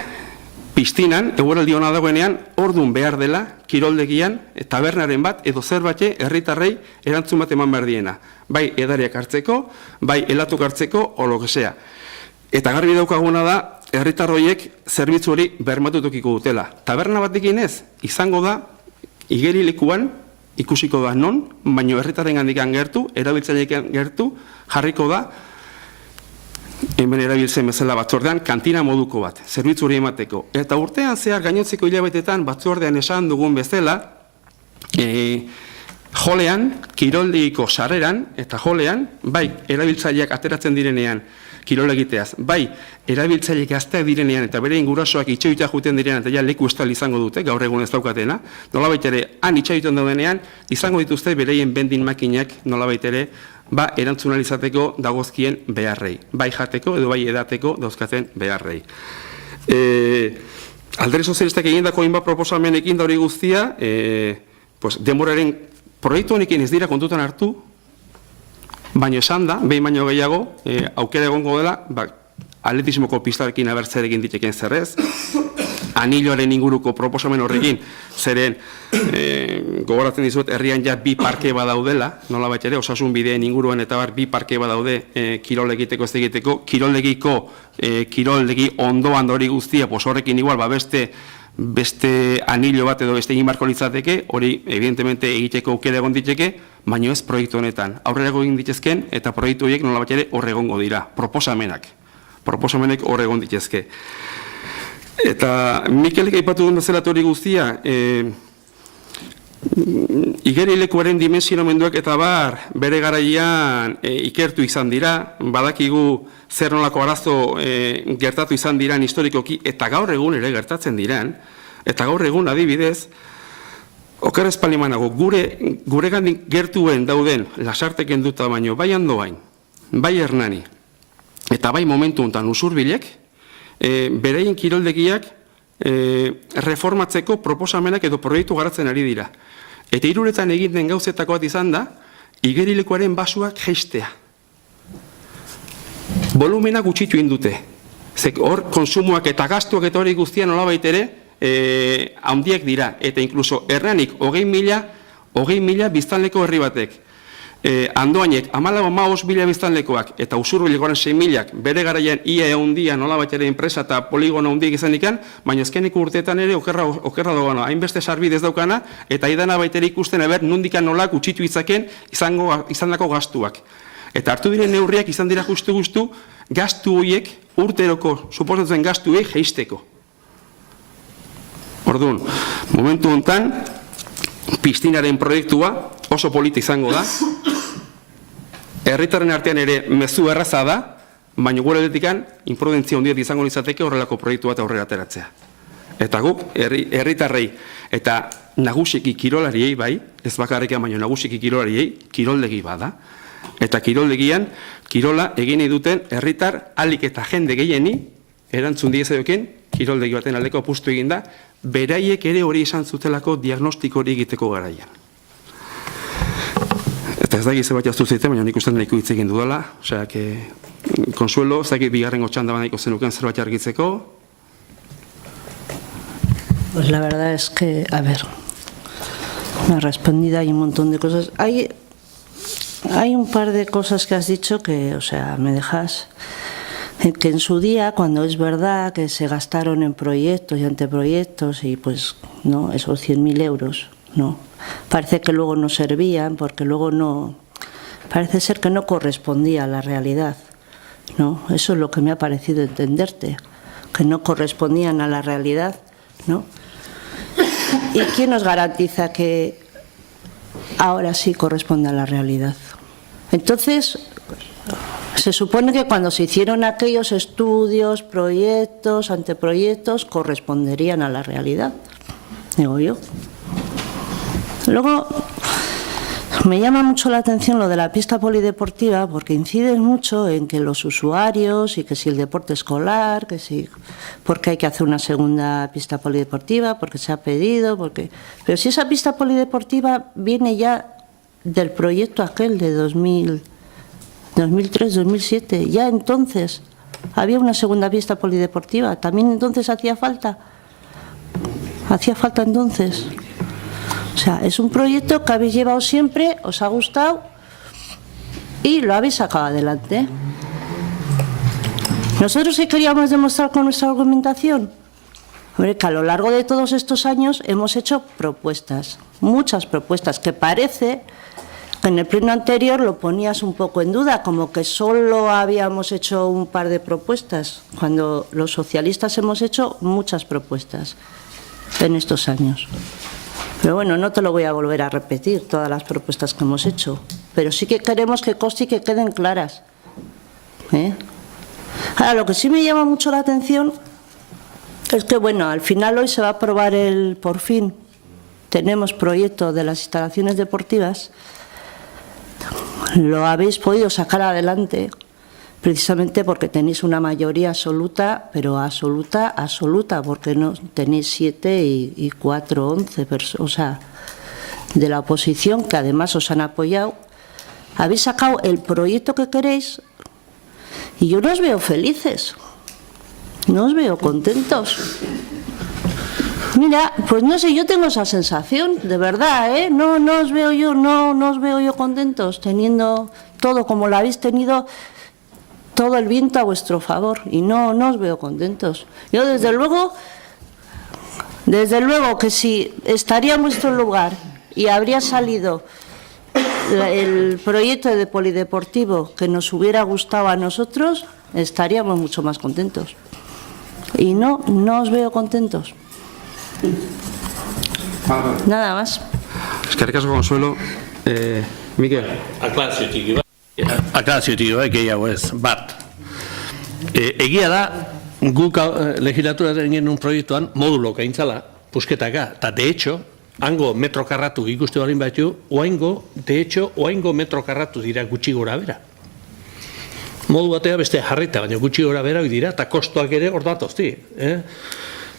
piztinan, egueraldi hona dagoenean, ordun behar dela, kiroldegian, tabernaren bat, edo zerbait herritarrei erantzun bat eman behar diena. Bai edariak hartzeko, bai helatuk hartzeko, o lo que sea. Eta garbi daukaguna da, herritar horiek zerbitzu hori bermatutukiko dutela. Taberna batekin ez, izango da, igerilekuan, ikusiko da non, baino herritaren handikan gertu, erabiltzaileekin gertu, jarriko da, hemen erabiltzen bezala batzordean, kantina moduko bat, zerbitzu hori emateko. Eta urtean zehar gainotzeko hilabetetan batzordean esan dugun bezala, jolean, kiroldigiko sarreran, eta jolean, bai, erabiltzaileak ateratzen direnean, kirol egiteaz, bai, erabiltzaileak gazteak direnean, eta bere ingurasoak itxoita juten direnean, eta ja leku estal izango dute, gaur egun ez daukatena, nolabait ere, han itxoiten daudenean, izango dituzte bereien bendin makinak, nolabait ere, ba, erantzunalizateko dagozkien beharrei. Bai jateko edo bai edateko dauzkaten beharrei. Alderdi sozialistak egindako hainbat proposamenekin da hori guztia, denboraren proiektu honekin ez dira kontutan hartu, baino esan da, behin baino gehiago, aukera egongo dela, atletismoko pistarekin abertzer egin diteken zerrez, anilloaren inguruko proposamen horrekin, zeren gogoratzen dizut, herrian ja bi parke badaudela, nolabait ere, osasun bideen inguruan eta bar bi parke badaude kirol egiteko ez egiteko, kiroldegi ondoan hori guztia, horrekin igual, beste anillo bat edo beste egin barko litzateke, hori evidentemente egiteko aukera egon diteke, baino ez proiektu honetan. Aurrerako egin ditezken eta proiektu horiek nolabait ere hor egongo dira, proposamenek hor egon ditezke. Eta Mikelek aipatu duen bezala hori guztia, igerilekuaren dimensionamenduak eta bere garaian ikertu izan dira, badakigu zer nolako arazo gertatu izan diran historikoki, eta gaur egun ere gertatzen diran, eta gaur egun adibidez, oker ez palimanago, gure gandik gertuen dauden lasarteken duta baino, bai Andoain, bai Hernani, eta bai momentu honetan Usurbilek, bereien kiroldegiak reformatzeko proposamenak edo proiektu garatzen ari dira. Eta hiruretan egin den gauzetako bat izan da, igerilekuaren basuak jeistea. Volumena gutxitu indute. Hor konsumoak eta gastuak eta hori guztian nolabait ere handiak dira. Eta inkluso Hernanik 20.000 biztanleko herri batek. Andoainek 14.000 biztanlekoak eta Usurbilekoaren 6.000 bere garaian ia handia nolabait ere enpresa eta poligono handiak izan ikan, baina azkeneko urteetan ere okerra dagoena, hainbeste sarbide ez daukana, eta idana baitere ikusten nondikan nolak utxitu itzaken izandako gastuak. Eta hartu diren neurriak izan dira justu gastu horiek urteroko suposatzen gastu horiek jeisteko. Orduan, momentu honetan, piztinaren proiektua oso polita izango da, herritarren artean ere mezu erraza da, baina gure aldetikan imprudentzia handiak izango izateke horrelako proiektu bat aurrera ateratzea. Eta guk herritarrei eta nagusiki kirolariei bai, ez bakarrekan baina nagusiki kirolariei, kiroldegi bada. Eta kiroldegian, kirola egin duten herritar alik eta jende gehieni, erantzun diezaioken, kiroldegi baten aldeko apustu eginda, beraiek ere hori izan zutelako diagnostiko hori egiteko garaian. Eta ez da gize bat jaztu zite, baina nik usten nahiko hitz egin dudala, osea, Consuelo, ez dakit bigarrengo txanda nahiko zenuken zerbait argitzeko? Pues la verdad es que, a ver, me ha respondido, hay un montón de cosas. Hay un par de cosas que has dicho que, o sea, me dejas... Que en su día, cuando es verdad que se gastaron en proyectos y anteproyectos y pues, ¿no? Esos 100.000 euros, ¿no? Parece que luego no servían porque luego no... Parece ser que no correspondía a la realidad, ¿no? Eso es lo que me ha parecido entenderte, que no correspondían a la realidad, ¿no? ¿Y quién nos garantiza que ahora sí corresponde a la realidad? Entonces... Se supone que cuando se hicieron aquellos estudios, proyectos, anteproyectos, corresponderían a la realidad, digo yo. Luego, me llama mucho la atención lo de la pista polideportiva, porque incide mucho en que los usuarios y que si el deporte escolar, que si porque hay que hacer una segunda pista polideportiva, porque se ha pedido, porque... Pero si esa pista polideportiva viene ya del proyecto aquel de 2003, 2007, ya entonces había una segunda pista polideportiva, también entonces hacía falta. ¿Hacía falta entonces? O sea, es un proyecto que habéis llevado siempre, os ha gustado y lo habéis sacado adelante. ¿Nosotros qué queríamos demostrar con nuestra argumentación? Hombre, que a lo largo de todos estos años hemos hecho propuestas, muchas propuestas, que parece que en el pleno anterior lo ponías un poco en duda, como que solo habíamos hecho un par de propuestas, cuando los socialistas hemos hecho muchas propuestas en estos años. Pero bueno, no te lo voy a volver a repetir, todas las propuestas que hemos hecho, pero sí que queremos que conste y que queden claras. Ahora, lo que sí me llama mucho la atención es que, bueno, al final hoy se va a aprobar por fin, tenemos proyecto de las instalaciones deportivas. Lo habéis podido sacar adelante precisamente porque tenéis una mayoría absoluta, pero absoluta, porque no tenéis 7 y 4, 11 personas, o sea, de la oposición, que además os han apoyado. Habéis sacado el proyecto que queréis y yo no os veo felices, no os veo contentos. Mira, pues no sé, yo tengo esa sensación, de verdad, no os veo yo contentos, teniendo todo como lo habéis tenido, todo el viento a vuestro favor, y no os veo contentos. Yo desde luego que si estaría en vuestro lugar y habría salido el proyecto de polideportivo que nos hubiera gustado a nosotros, estaríamos mucho más contentos. Y no os veo contentos. Nada más. Eskerrik asko, Consuelo. Mikel. Aklaraziotik gehiago ez, bat. Egia da, guk legislaturaren genuen proiektuan modulo gaintzala, pusketaka, eta de hecho, hango metro karratu ikuste balin batu, oaingo metro karratu dira gutxi gora bera. Modu batea beste jarrita, baina gutxi gora bera dira, eta kostoak ere hor datozti.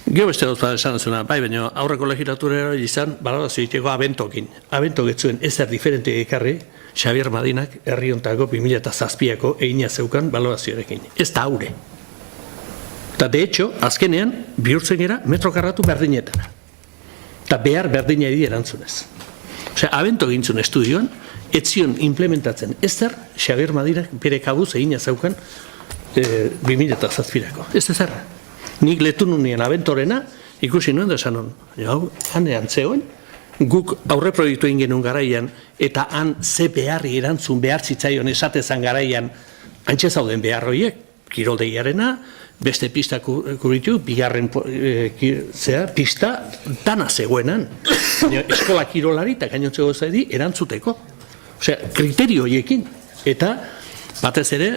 Gero beste dut esan zuen, bai, baina aurreko legislaturera izan, balorazio egiteko abentokin. Abentok etzuen ezer diferente ekarri, Xabier Madinak herri hontako 2007ko egina zeukan balorazioarekin. Ez da haure. Eta de hecho, azkenean, bihurtzen gara metro karratu berdinetara. Eta behar berdinari erantzunez. Osea, abentok gintzun estudioan, etzion implementatzen ezer, Xabier Madinak bere kabuz egina zeukan 2007ko. Ez ezer. Nik letu nunien abentorena, ikusi nuen da esan hon. Hanean zegoen, guk aurre proiektu egin genuen garaian, eta han ze beharri erantzun behar zitzaion esatezan garaian antxe zauden beharroiek, kiroldegiarena, beste pista kuritu, bigarren pista dana zegoenan. Eskola kirolari eta gainontzeko zaidi erantzuteko. Osea, kriterio horiekin. Eta batez ere,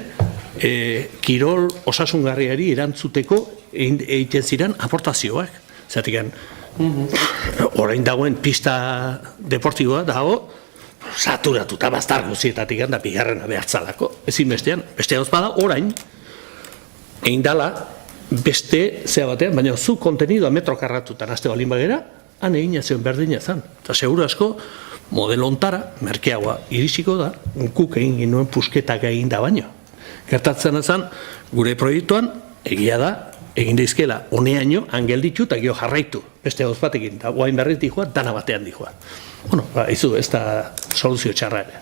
kirol osasungarriari erantzuteko egiten ziren aportazioak. Zertikan, orain dagoen pista deportiboa dago, saturatuta bastar guzietatik da bigarrena behartzalako. Ezin bestean, beste gauz bada, orain, egin dala, beste zea batean, baina zu kontenidua metro karratutan azte balin bagera, han egin zion berdina zan. Eta seguru asko, modelo ontara, merkeagoa iritsiko da, guk egin genuen pusketak egin da baino. Gertatzen ezan, gure proiektuan, egia da, egin daizkela, honeaino, angelditu eta gero jarraitu, beste gauz batekin, eta guain berriti joa, dana batean dijoa. Bueno, izu, ez da soluzio txarra ere.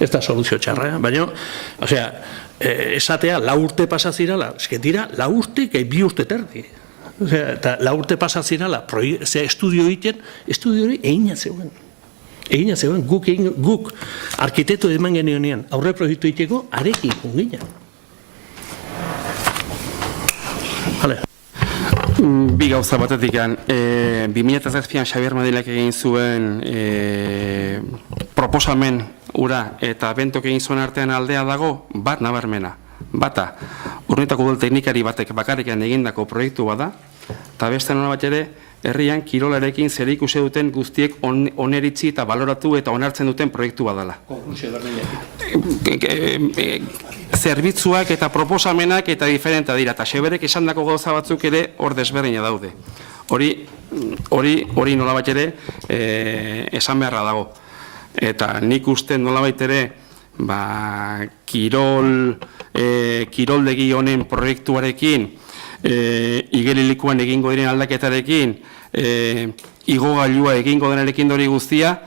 Ez da soluzio txarra, baina, osea, esatea, 4 urte pasazirala, esken dira, 4 urte, gai 2 urte terdi. Osea, eta 4 urte pasazirala, estudio egiten, estudio hori egina zegoen. Egina zegoen, guk arkitektu eman genionean, aurre proiektu egiteko, arekin unginen. Vale. Bi gauza batetik, 2007an Xabier Madilak egin zuen proposamen ura eta bentok egin zuen artean aldea dago, bat nabarmena. Bata, Urnietako udal teknikari batek bakarrikan egindako proiektu bada, eta beste nola bat ere, herrian kirolarekin zer ikusi duten guztiek oneritzi eta baloratu eta onartzen duten proiektu badala. Zerbitzuak eta proposamenak eta diferentea dira, eta Xeberek esandako gauza batzuk ere hor desberdina daude. Hori nolabait ere esan beharra dago. Eta nik uste nolabait ere kiroldegi honen proiektuarekin igerilikuan egingo diren aldaketarekin, igogailua egingo denarekin hori guztia,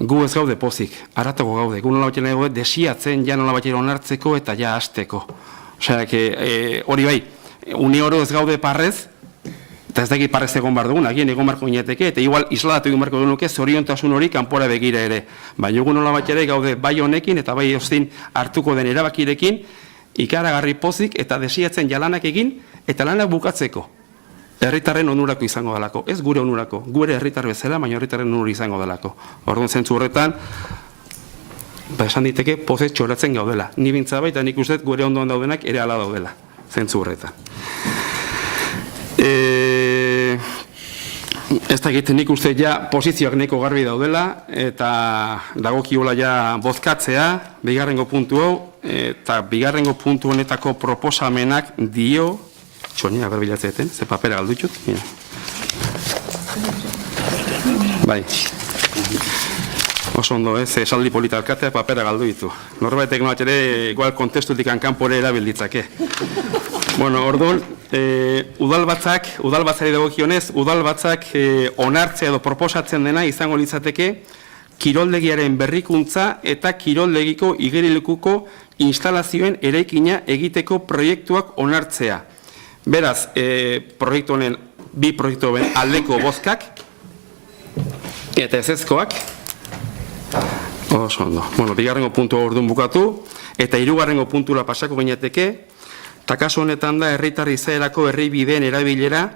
gu ez gaude pozik, haratago gaude, gu nola batxera gaude, desiatzen ja nola batxera onartzeko eta ja hasteko. Osea, hori bai, une oro ez gaude parrez, eta ez dakit parrez egon behar dugun, agien egon marko gineteke, eta igual isladatu egon marko dugunuke zoriontasun hori kanpora begira ere. Baina gu nola batxera gaude bai honekin eta bai ostin hartuko den erabakirekin, ikaragarri pozik eta desiatzen jalanak egin eta lanak bukatzeko. Herritarren onurako izango delako, ez gure onurako, gure herritar bezala, baina herritarren onura izango delako. Orduan zentzu horretan, esan diteke pozez txoratzen gaudela. Ni bintza baita nik uste gure ondoan daudenak ere ala daudela, zentzu horretan. Ez da egiten nik uste ja posizioak neko garbi daudela, eta dagokiola ja bozkatzea, bigarrengo puntu hau, eta bigarrengo puntu honetako proposamenak dio, txonia berbilatzeten, ze papera galdutxut. Bai. Oso ondo, ez, esaldi polita alkatea papera galdu ditu. Norbaitek nolat ere, igual kontestutik kanpore erabilditzake. Bueno, orduan, udalbatzari dagokionez, udalbatzak onartzea edo proposatzen dena izango litzateke kiroldegiaren berrikuntza eta kiroldegiko igerilekuko instalazioen eraikina egiteko proiektuak onartzea. Beraz, proiektu honen, bi proiektu honen aldeko bozkak eta ezezkoak. Oso ondo. Bueno, bigarrengo puntua orduan bukatu eta hirugarrengo puntura pasako gineteke, eta kasu honetan da herritar izaerako herri bideen erabilera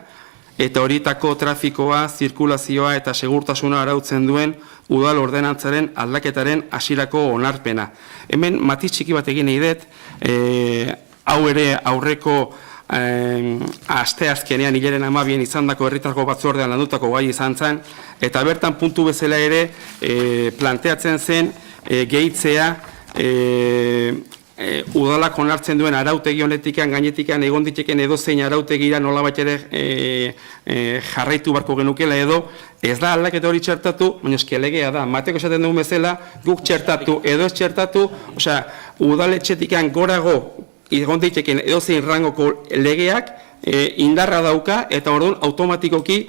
eta horietako trafikoa, zirkulazioa eta segurtasuna arautzen duen udal ordenantzaren aldaketaren hasierako onarpena. Hemen matiz txiki bat egin nahi dut, hau ere aurreko asteazkenean hilaren 12 izandako herritargo batzordean landutako gai izan zen, eta bertan puntu bezala ere planteatzen zen gehitzea udalak onartzen duen arautegi honetikan gainetikan egon diteken edozein arautegira nolabait ere jarraitu barko genukela edo ez da aldaketa hori txertatu, baina eski legea da, mateko esaten dugun bezala, guk txertatu edo ez txertatu, osea, udaletxetikan gorago egon diteken edozein rangoko legeak indarra dauka eta orduan automatikoki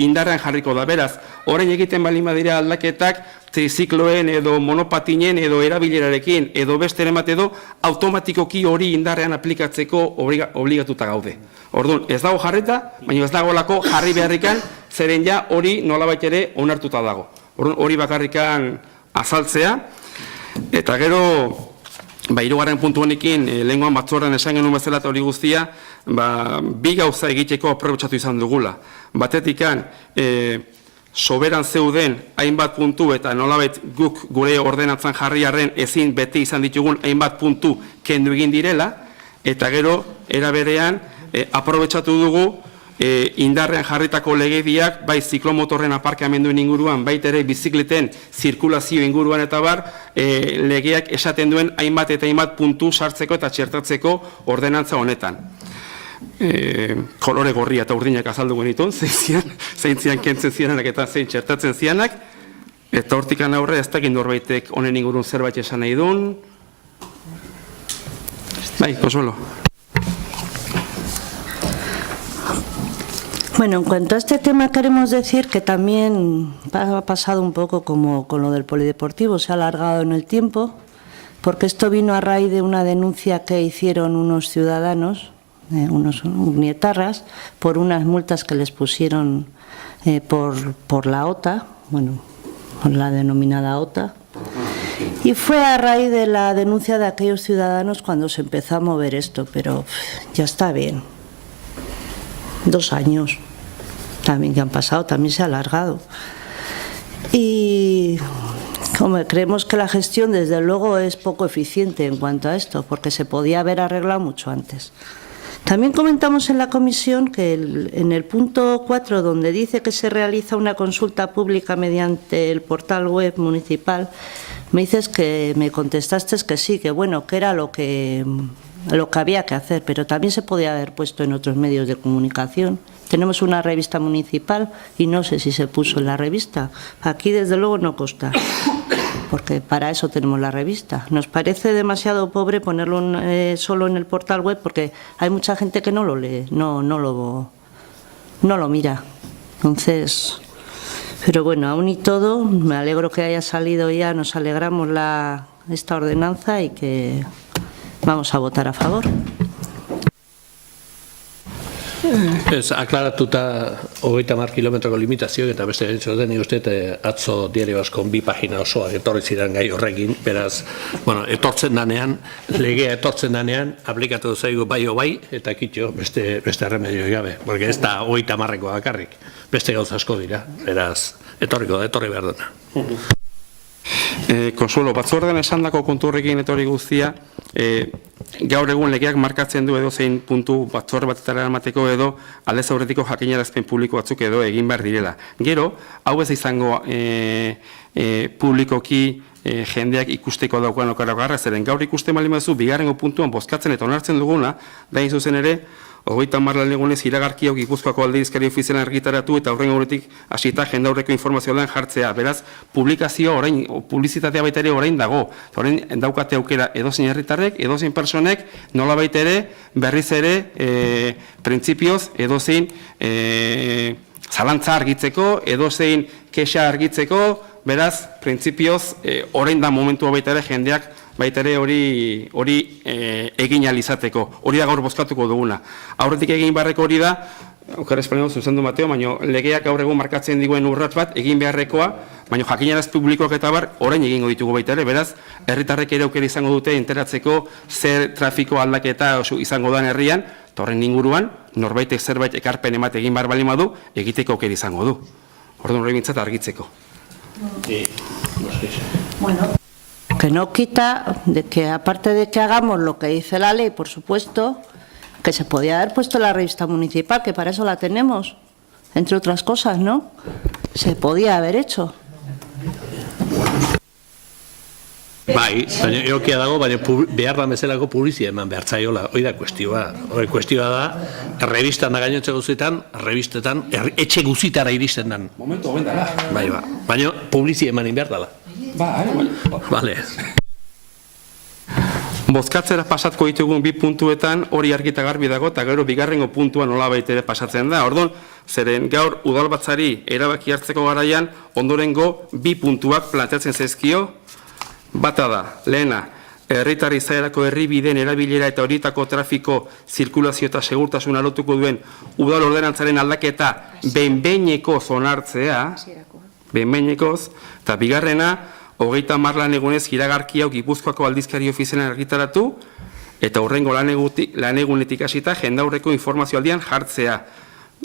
indarran jarriko da. Beraz, orain egiten baldin badira aldaketak trizikloen edo monopatinen edo erabilerarekin edo beste ere edo automatikoki hori indarrean aplikatzeko obligatuta gaude. Orduan, ez dago jarreta, baina ez dagolako jarri beharrikan zeren ja hori nolabait ere onartuta dago. Orduan, hori bakarrikan azaltzea eta gero hirugarren puntu honekin, lehengoan batzordean esan genuen bezala eta hori guztia, bi gauza egiteko aprobetxatu izan dugula. Batetikan, soberan zeuden hainbat puntu eta nolabait guk gure ordenatzen jarriarren ezin bete izan ditugun hainbat puntu kendu egin direla, eta gero, era berean, aprobetxatu dugu indarrean jarritako legediak, bai ziklomotorren aparkamenduen inguruan, baita ere bizikleten zirkulazio inguruan eta bar, legeak esaten duen hainbat eta hainbat puntu sartzeko eta txertatzeko ordenantza honetan. Kolore gorria eta urdinak azaldu genituen, zein zian kentzen zianak eta zein txertatzen zianak, eta hortikan aurre ez dakit norbaitek honen ingurun zerbait esan nahi duen. Bai, Consuelo. Bueno, en cuanto a este tema queremos decir que también ha pasado un poco como con lo del polideportivo, se ha alargado en el tiempo, porque esto vino a raíz de una denuncia que hicieron unos ciudadanos, unos urnietarras, por unas multas que les pusieron por la OTA, bueno, por la denominada OTA. Y fue a raíz de la denuncia de aquellos ciudadanos cuando se empezó a mover esto, pero ya está bien. 2 años también que han pasado, también se ha alargado. Y como creemos que la gestión desde luego es poco eficiente en cuanto a esto, porque se podía haber arreglado mucho antes. También comentamos en la comisión que en el punto 4, donde dice que se realiza una consulta pública mediante el portal web municipal, me dices que me contestaste que sí, que bueno, que era lo que había que hacer, pero también se podía haber puesto en otros medios de comunicación. Tenemos una revista municipal y no sé si se puso en la revista. Aquí, desde luego, no consta. porque para eso tenemos la revista. Nos parece demasiado pobre ponerlo solo en el portal web porque hay mucha gente que no lo lee, no lo mira. Entonces, pero bueno, aún y todo, me alegro que haya salido ya, nos alegramos esta ordenanza y que vamos a votar a favor. Ez, aklaratuta 30 kilometroko limitazioak eta beste gaitzoten, nik uste atzo Diario Baskon 2 pagina osoa etorri ziren gai horrekin, beraz, bueno, etortzen danean, legea etortzen danean, aplikatu zaigu bai o bai, eta kitxo, beste remedio gabe, porque ez da 30 bakarrik, beste gauza asko dira, beraz, etorri behar dena. Konsuelo, batzordean esandako kontu horrekin etorri guztia, gaur egun legeak markatzen du edozein puntu batzorde batetara emateko edo aldez aurretiko jakinarazpen publiko batzuk edo egin behar direla. Gero, hau ez izango publikoki jendeak ikusteko daukan okaragarra, zeren gaur ikusten bali mazu, bigarrengo puntuan bozkatzen eta onartzen duguna, da hain zuzen ere, 30 egunez iragarkiok Gipuzkoako aldizkari ofizialan argitaratu eta horren horretik hasita jendaurreko informazioan jartzea. Beraz, publikazio orain, publizitatea baita ere orain dago. Orain daukate aukera edozein herritarrek, edozein personek, nola baita ere, berriz ere, printzipioz, edozein zalantza argitzeko, edozein kexa argitzeko, beraz, printzipioz, orain da momentua baita ere jendeak baita ere hori egin alizateko, hori da gaur bozkatuko duguna. Aurretik egin beharreko hori da, Oker Espainiako zuzendu Mateo, baina legeak gaur egun markatzen diguen urrats bat egin beharrekoa, baina jakinaraz publikoak eta bar, orain egingo ditugu baita ere, beraz, herritarrek ere aukera izango dute enteratzeko zer trafiko aldaketa izango dan herrian, eta horren inguruan, norbaitek zerbait ekarpen emate egin behar bali madu, egiteko aukera izango du. Orduan hori bintzat argitzeko. Bueno. Que no quita de que, aparte de que hagamos lo que dice la ley, por supuesto, que se podía haber puesto la revista municipal, que para eso la tenemos, entre otras cosas, ¿no? Se podía haber hecho. Bai, baina egokia dago, baina behar da bezalako publizia eman behar zaiola, hori da kuestioa. Hori kuestioa da, revistan da gainotze guzitan, revistetan, etxe guzitara iristen den. Momentu hoben dara. Bai, baina publizia eman behar dela. Vale. Bozkatzera pasatko ditugun 2 puntuetan hori argita garbi dago eta gero bigarrengo puntua nola baitere pasatzen da. Orduan, zeren gaur udalbatzari erabaki hartzeko garaian ondorengo 2 puntuak planteatzen zaizkio. Bata da, lehena, herritar izaerako herribideen erabilera eta horietako trafiko, zirkulazio eta segurtasun arautuko duen udal ordenantzaren aldaketa behin-behinekoz onartzea, behin-behinekoz, eta bigarrena, 30 lan egunez iragarki hau Gipuzkoako aldizkari ofizialan argitaratu eta horrengo lan egunetik hasita jendaurreko informazio aldian jartzea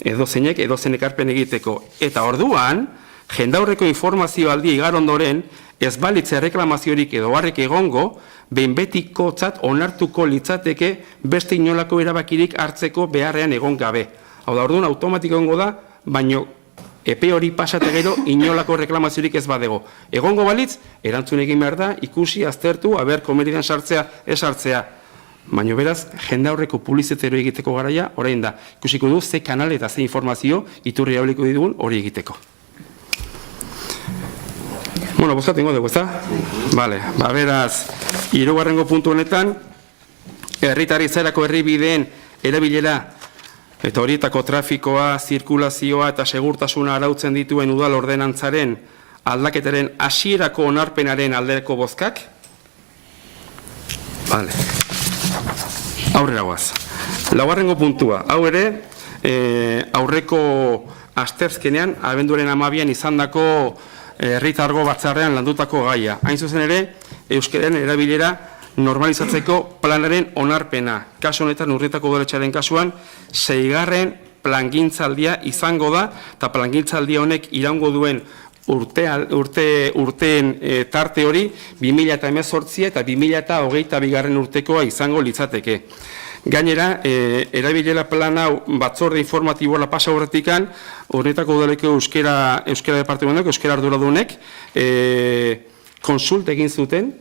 edozeinek ekarpen egiteko. Eta orduan, jendaurreko informazio aldi igar ondoren ez balitze reklamaziorik edo barrik egongo, behin betikotzat onartuko litzateke beste inolako erabakirik hartzeko beharrean egon gabe. Hau da, orduan automatiko egongo da, baino epe hori pasate gero inolako reklamaziorik ez badego. Egongo balitz, erantzun egin behar da, ikusi, aztertu, aber komeridan sartzea, ez sartzea. Baina beraz, jendaurreko publizitero egiteko garaia, orain da. Ikusiko du, ze kanal eta ze informazio iturri hauliko digun hori egiteko. Bueno, bozkatu ingo dugu, ezta? Bale, beraz, 3. puntu honetan, herritar izaerako herribideen erabilera eta horietako trafikoa, zirkulazioa eta segurtasuna arautzen dituen udal ordenantzaren aldaketaren hasierako onarpenaren aldeko bozkak. Vale. Aurrera guaz. 4. puntua. Hau ere, aurreko asteazkenean, abenduaren 12an izandako herritargo batzarrean landutako gaia. Hain zuzen ere, euskararen erabilera normalizatzeko planaren onarpena. Kasu honetan urrietako udaletxearen kasuan, 6. plangintzaldia izango da, eta plangintzaldia honek iraungo duen urteen tarte hori 2018 eta 2022 urtekoa izango litzateke. Gainera, erabilera plan hau batzorde informatiboa pasa horretikan, horretako udaleko euskera departamentuak, euskera arduradunek, konsult egin zuten,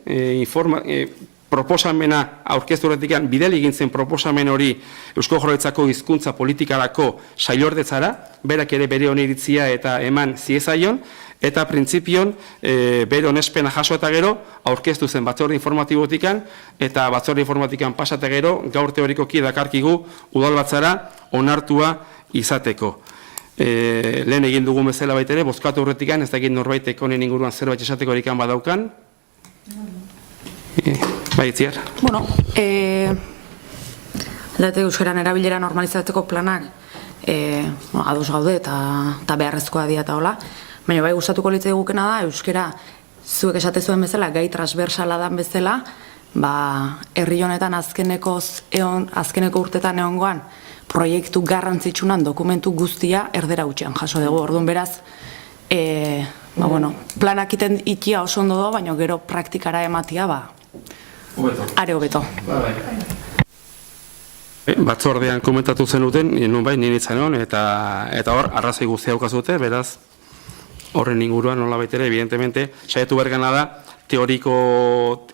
proposamena aurkeztu horretikan, bidali egin zen proposamen hori Eusko Jaurlaritzako hizkuntza politikarako sailordetzara, berak ere bere oniritzia eta eman ziezaion, eta printzipion bere onespena jaso eta gero aurkeztu zen batzorde informatibotikan, eta batzorde informatikan pasata gero gaur teorikoki dakarkigu udalbatzara onartua izateko. Lehen egin dugun bezala baitere, bozkatu horretikan, ez da egin norbaitek honen inguruan zerbait esateko erikan badaukan. Bai, Itziar. Bueno, aldate euskeran erabilera normalizatzeko planak ados gaude eta beharrezkoa dira eta hola, baina bai gustatuko litzai gukena da, euskera zuek esate zuen bezala, gai transversala dan bezala, herri honetan azkeneko urtetan egongoan proiektu garrantzitsunan dokumentu guztia erdera hutsean jaso dugu, orduan beraz, planak iten itia oso ondo do, baina gero praktikara ematia, are hobeto. Batzordean komentatu zenuten, nunbait nien izanon, eta hor, arrazoi guztia aukazute, beraz, horren inguruan nola baitere, evidentemente, saiatu bergana da, teoriko,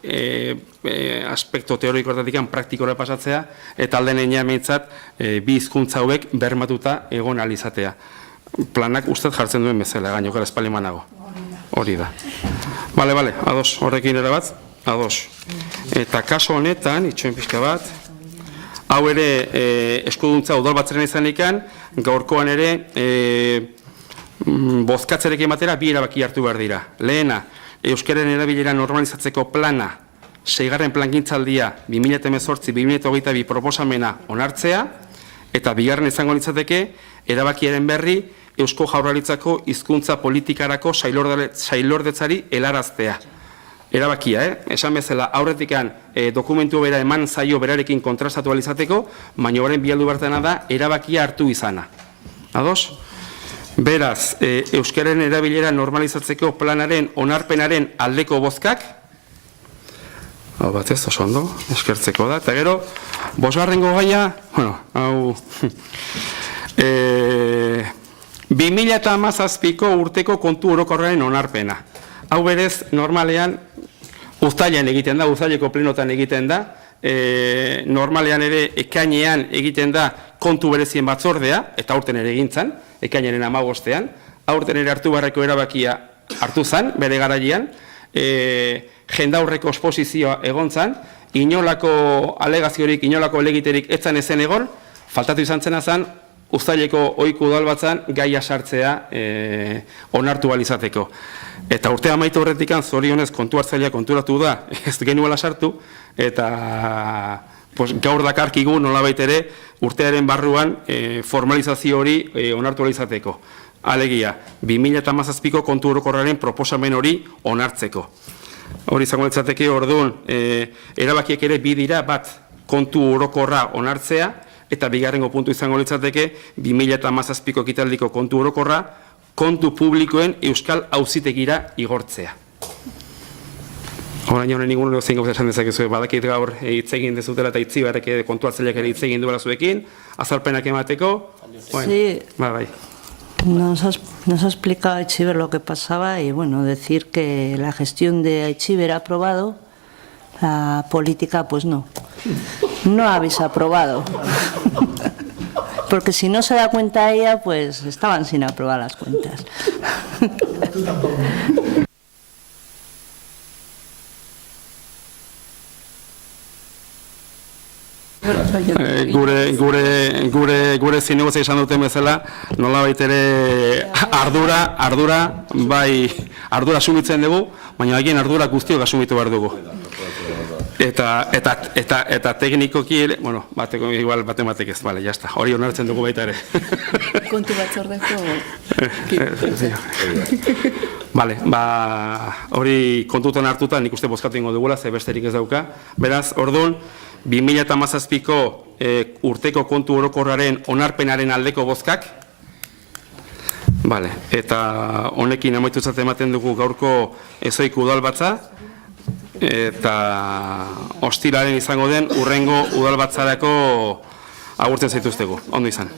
aspekto teoriko horretikan praktikora pasatzea, eta alden enean meitzat, bi hizkuntza hauek bermatuta egon alizatea. Planak ustez jartzen duen bezala, gainokara espalimanago. Hori da. Bale, ados, horrekin ere bat, ados. Eta kaso honetan, itxoen pixka bat, hau ere eskuduntza udalbatzaren izanikan, gaurkoan ere bozkatzerekin batera bi erabaki hartu behar dira. Lehena, euskaren erabilera normalizatzeko plana, 6. plangintzaldia 2018-2022 proposamena onartzea, eta bigarren izango litzateke, erabakiaren berri Eusko Jaurlaritzako hizkuntza politikarako sailordetzari helaraztea. Erabakia, esan bezala, aurretikan dokumentu bera eman zaio berarekin kontrastatu alizateko, baina horren bialdu bertena da, erabakia hartu izana. Ados? Beraz, euskaren erabilera normalizatzeko planaren onarpenaren aldeko bozkak, hau bat ez, oso ondo, eskertzeko da, eta gero, bosgarrengo gaia, hau, 2017ko urteko kontu orokorraren onarpena. Hau berez, normalean, uztailean egiten da, uztaileko plenotan egiten da, normalean ere ekainean egiten da kontu berezien batzordea, eta aurten ere egintzan, ekainaren 15ean, aurten ere hartu barreko erabakia hartu zan, bere garaian, jendaurreko esposizioa egontzan, inolako alegaziorik, inolako elegiterik etzan ezen egon, faltatu izan zena zan, uztaileko ohiku udalbatzan gaia sartzea onartu alizateko. Eta urte amaitu horretikan zorionez kontu hartzailea konturatu da, ez genuela sartu, eta gaur dakarkigu nolabait ere urtearen barruan formalizazio hori onartu alizateko. Alegia, 2017ko kontu orokorraren proposamen hori onartzeko. Hori izango litzateke orduan, erabakiek ere bi dira bat kontu orokorra onartzea, eta bigarrengo puntu izango litzateke 2017ko ekitaldiko kontu orokorra kontu publikoen euskal auzitegira igortzea. Horain honen inguruan zein gauza esan dezakezu, badakit gaur hitz egin dezutela eta Itzibarrek kontu hartzaileak ere hitz egin duela zuekin, azalpenak emateko. Sí. Bai. Nos ha explicado Aichiber lo que pasaba y bueno, decir que la gestión de Aichiber ha aprobado, la política pues no. No habéis aprobado. Porque si no se da cuenta ella, pues estaban sin aprobar las cuentas. Gure zinegotza izan duten bezala, nolabait ere ardura asumitzen dugu, baina egin ardura guztiok asumitu behar dugu. Eta teknikoki ere, bueno, igual batek ez, bale, jazta, hori onartzen dugu baita ere. Kontu batzordeko. Bale, hori kontutan hartuta nik uste bozkatu ingo dugula, ze besterik ez dauka. Beraz, orduan, 2017ko urteko kontu orokorraren onarpenaren aldeko bozkak. Bale, eta honekin amaitutzat ematen dugu gaurko ezoiko udalbatza, eta ostiraren izango den urrengo udalbatzarako agurtzen zaituztegu. Ondo izan.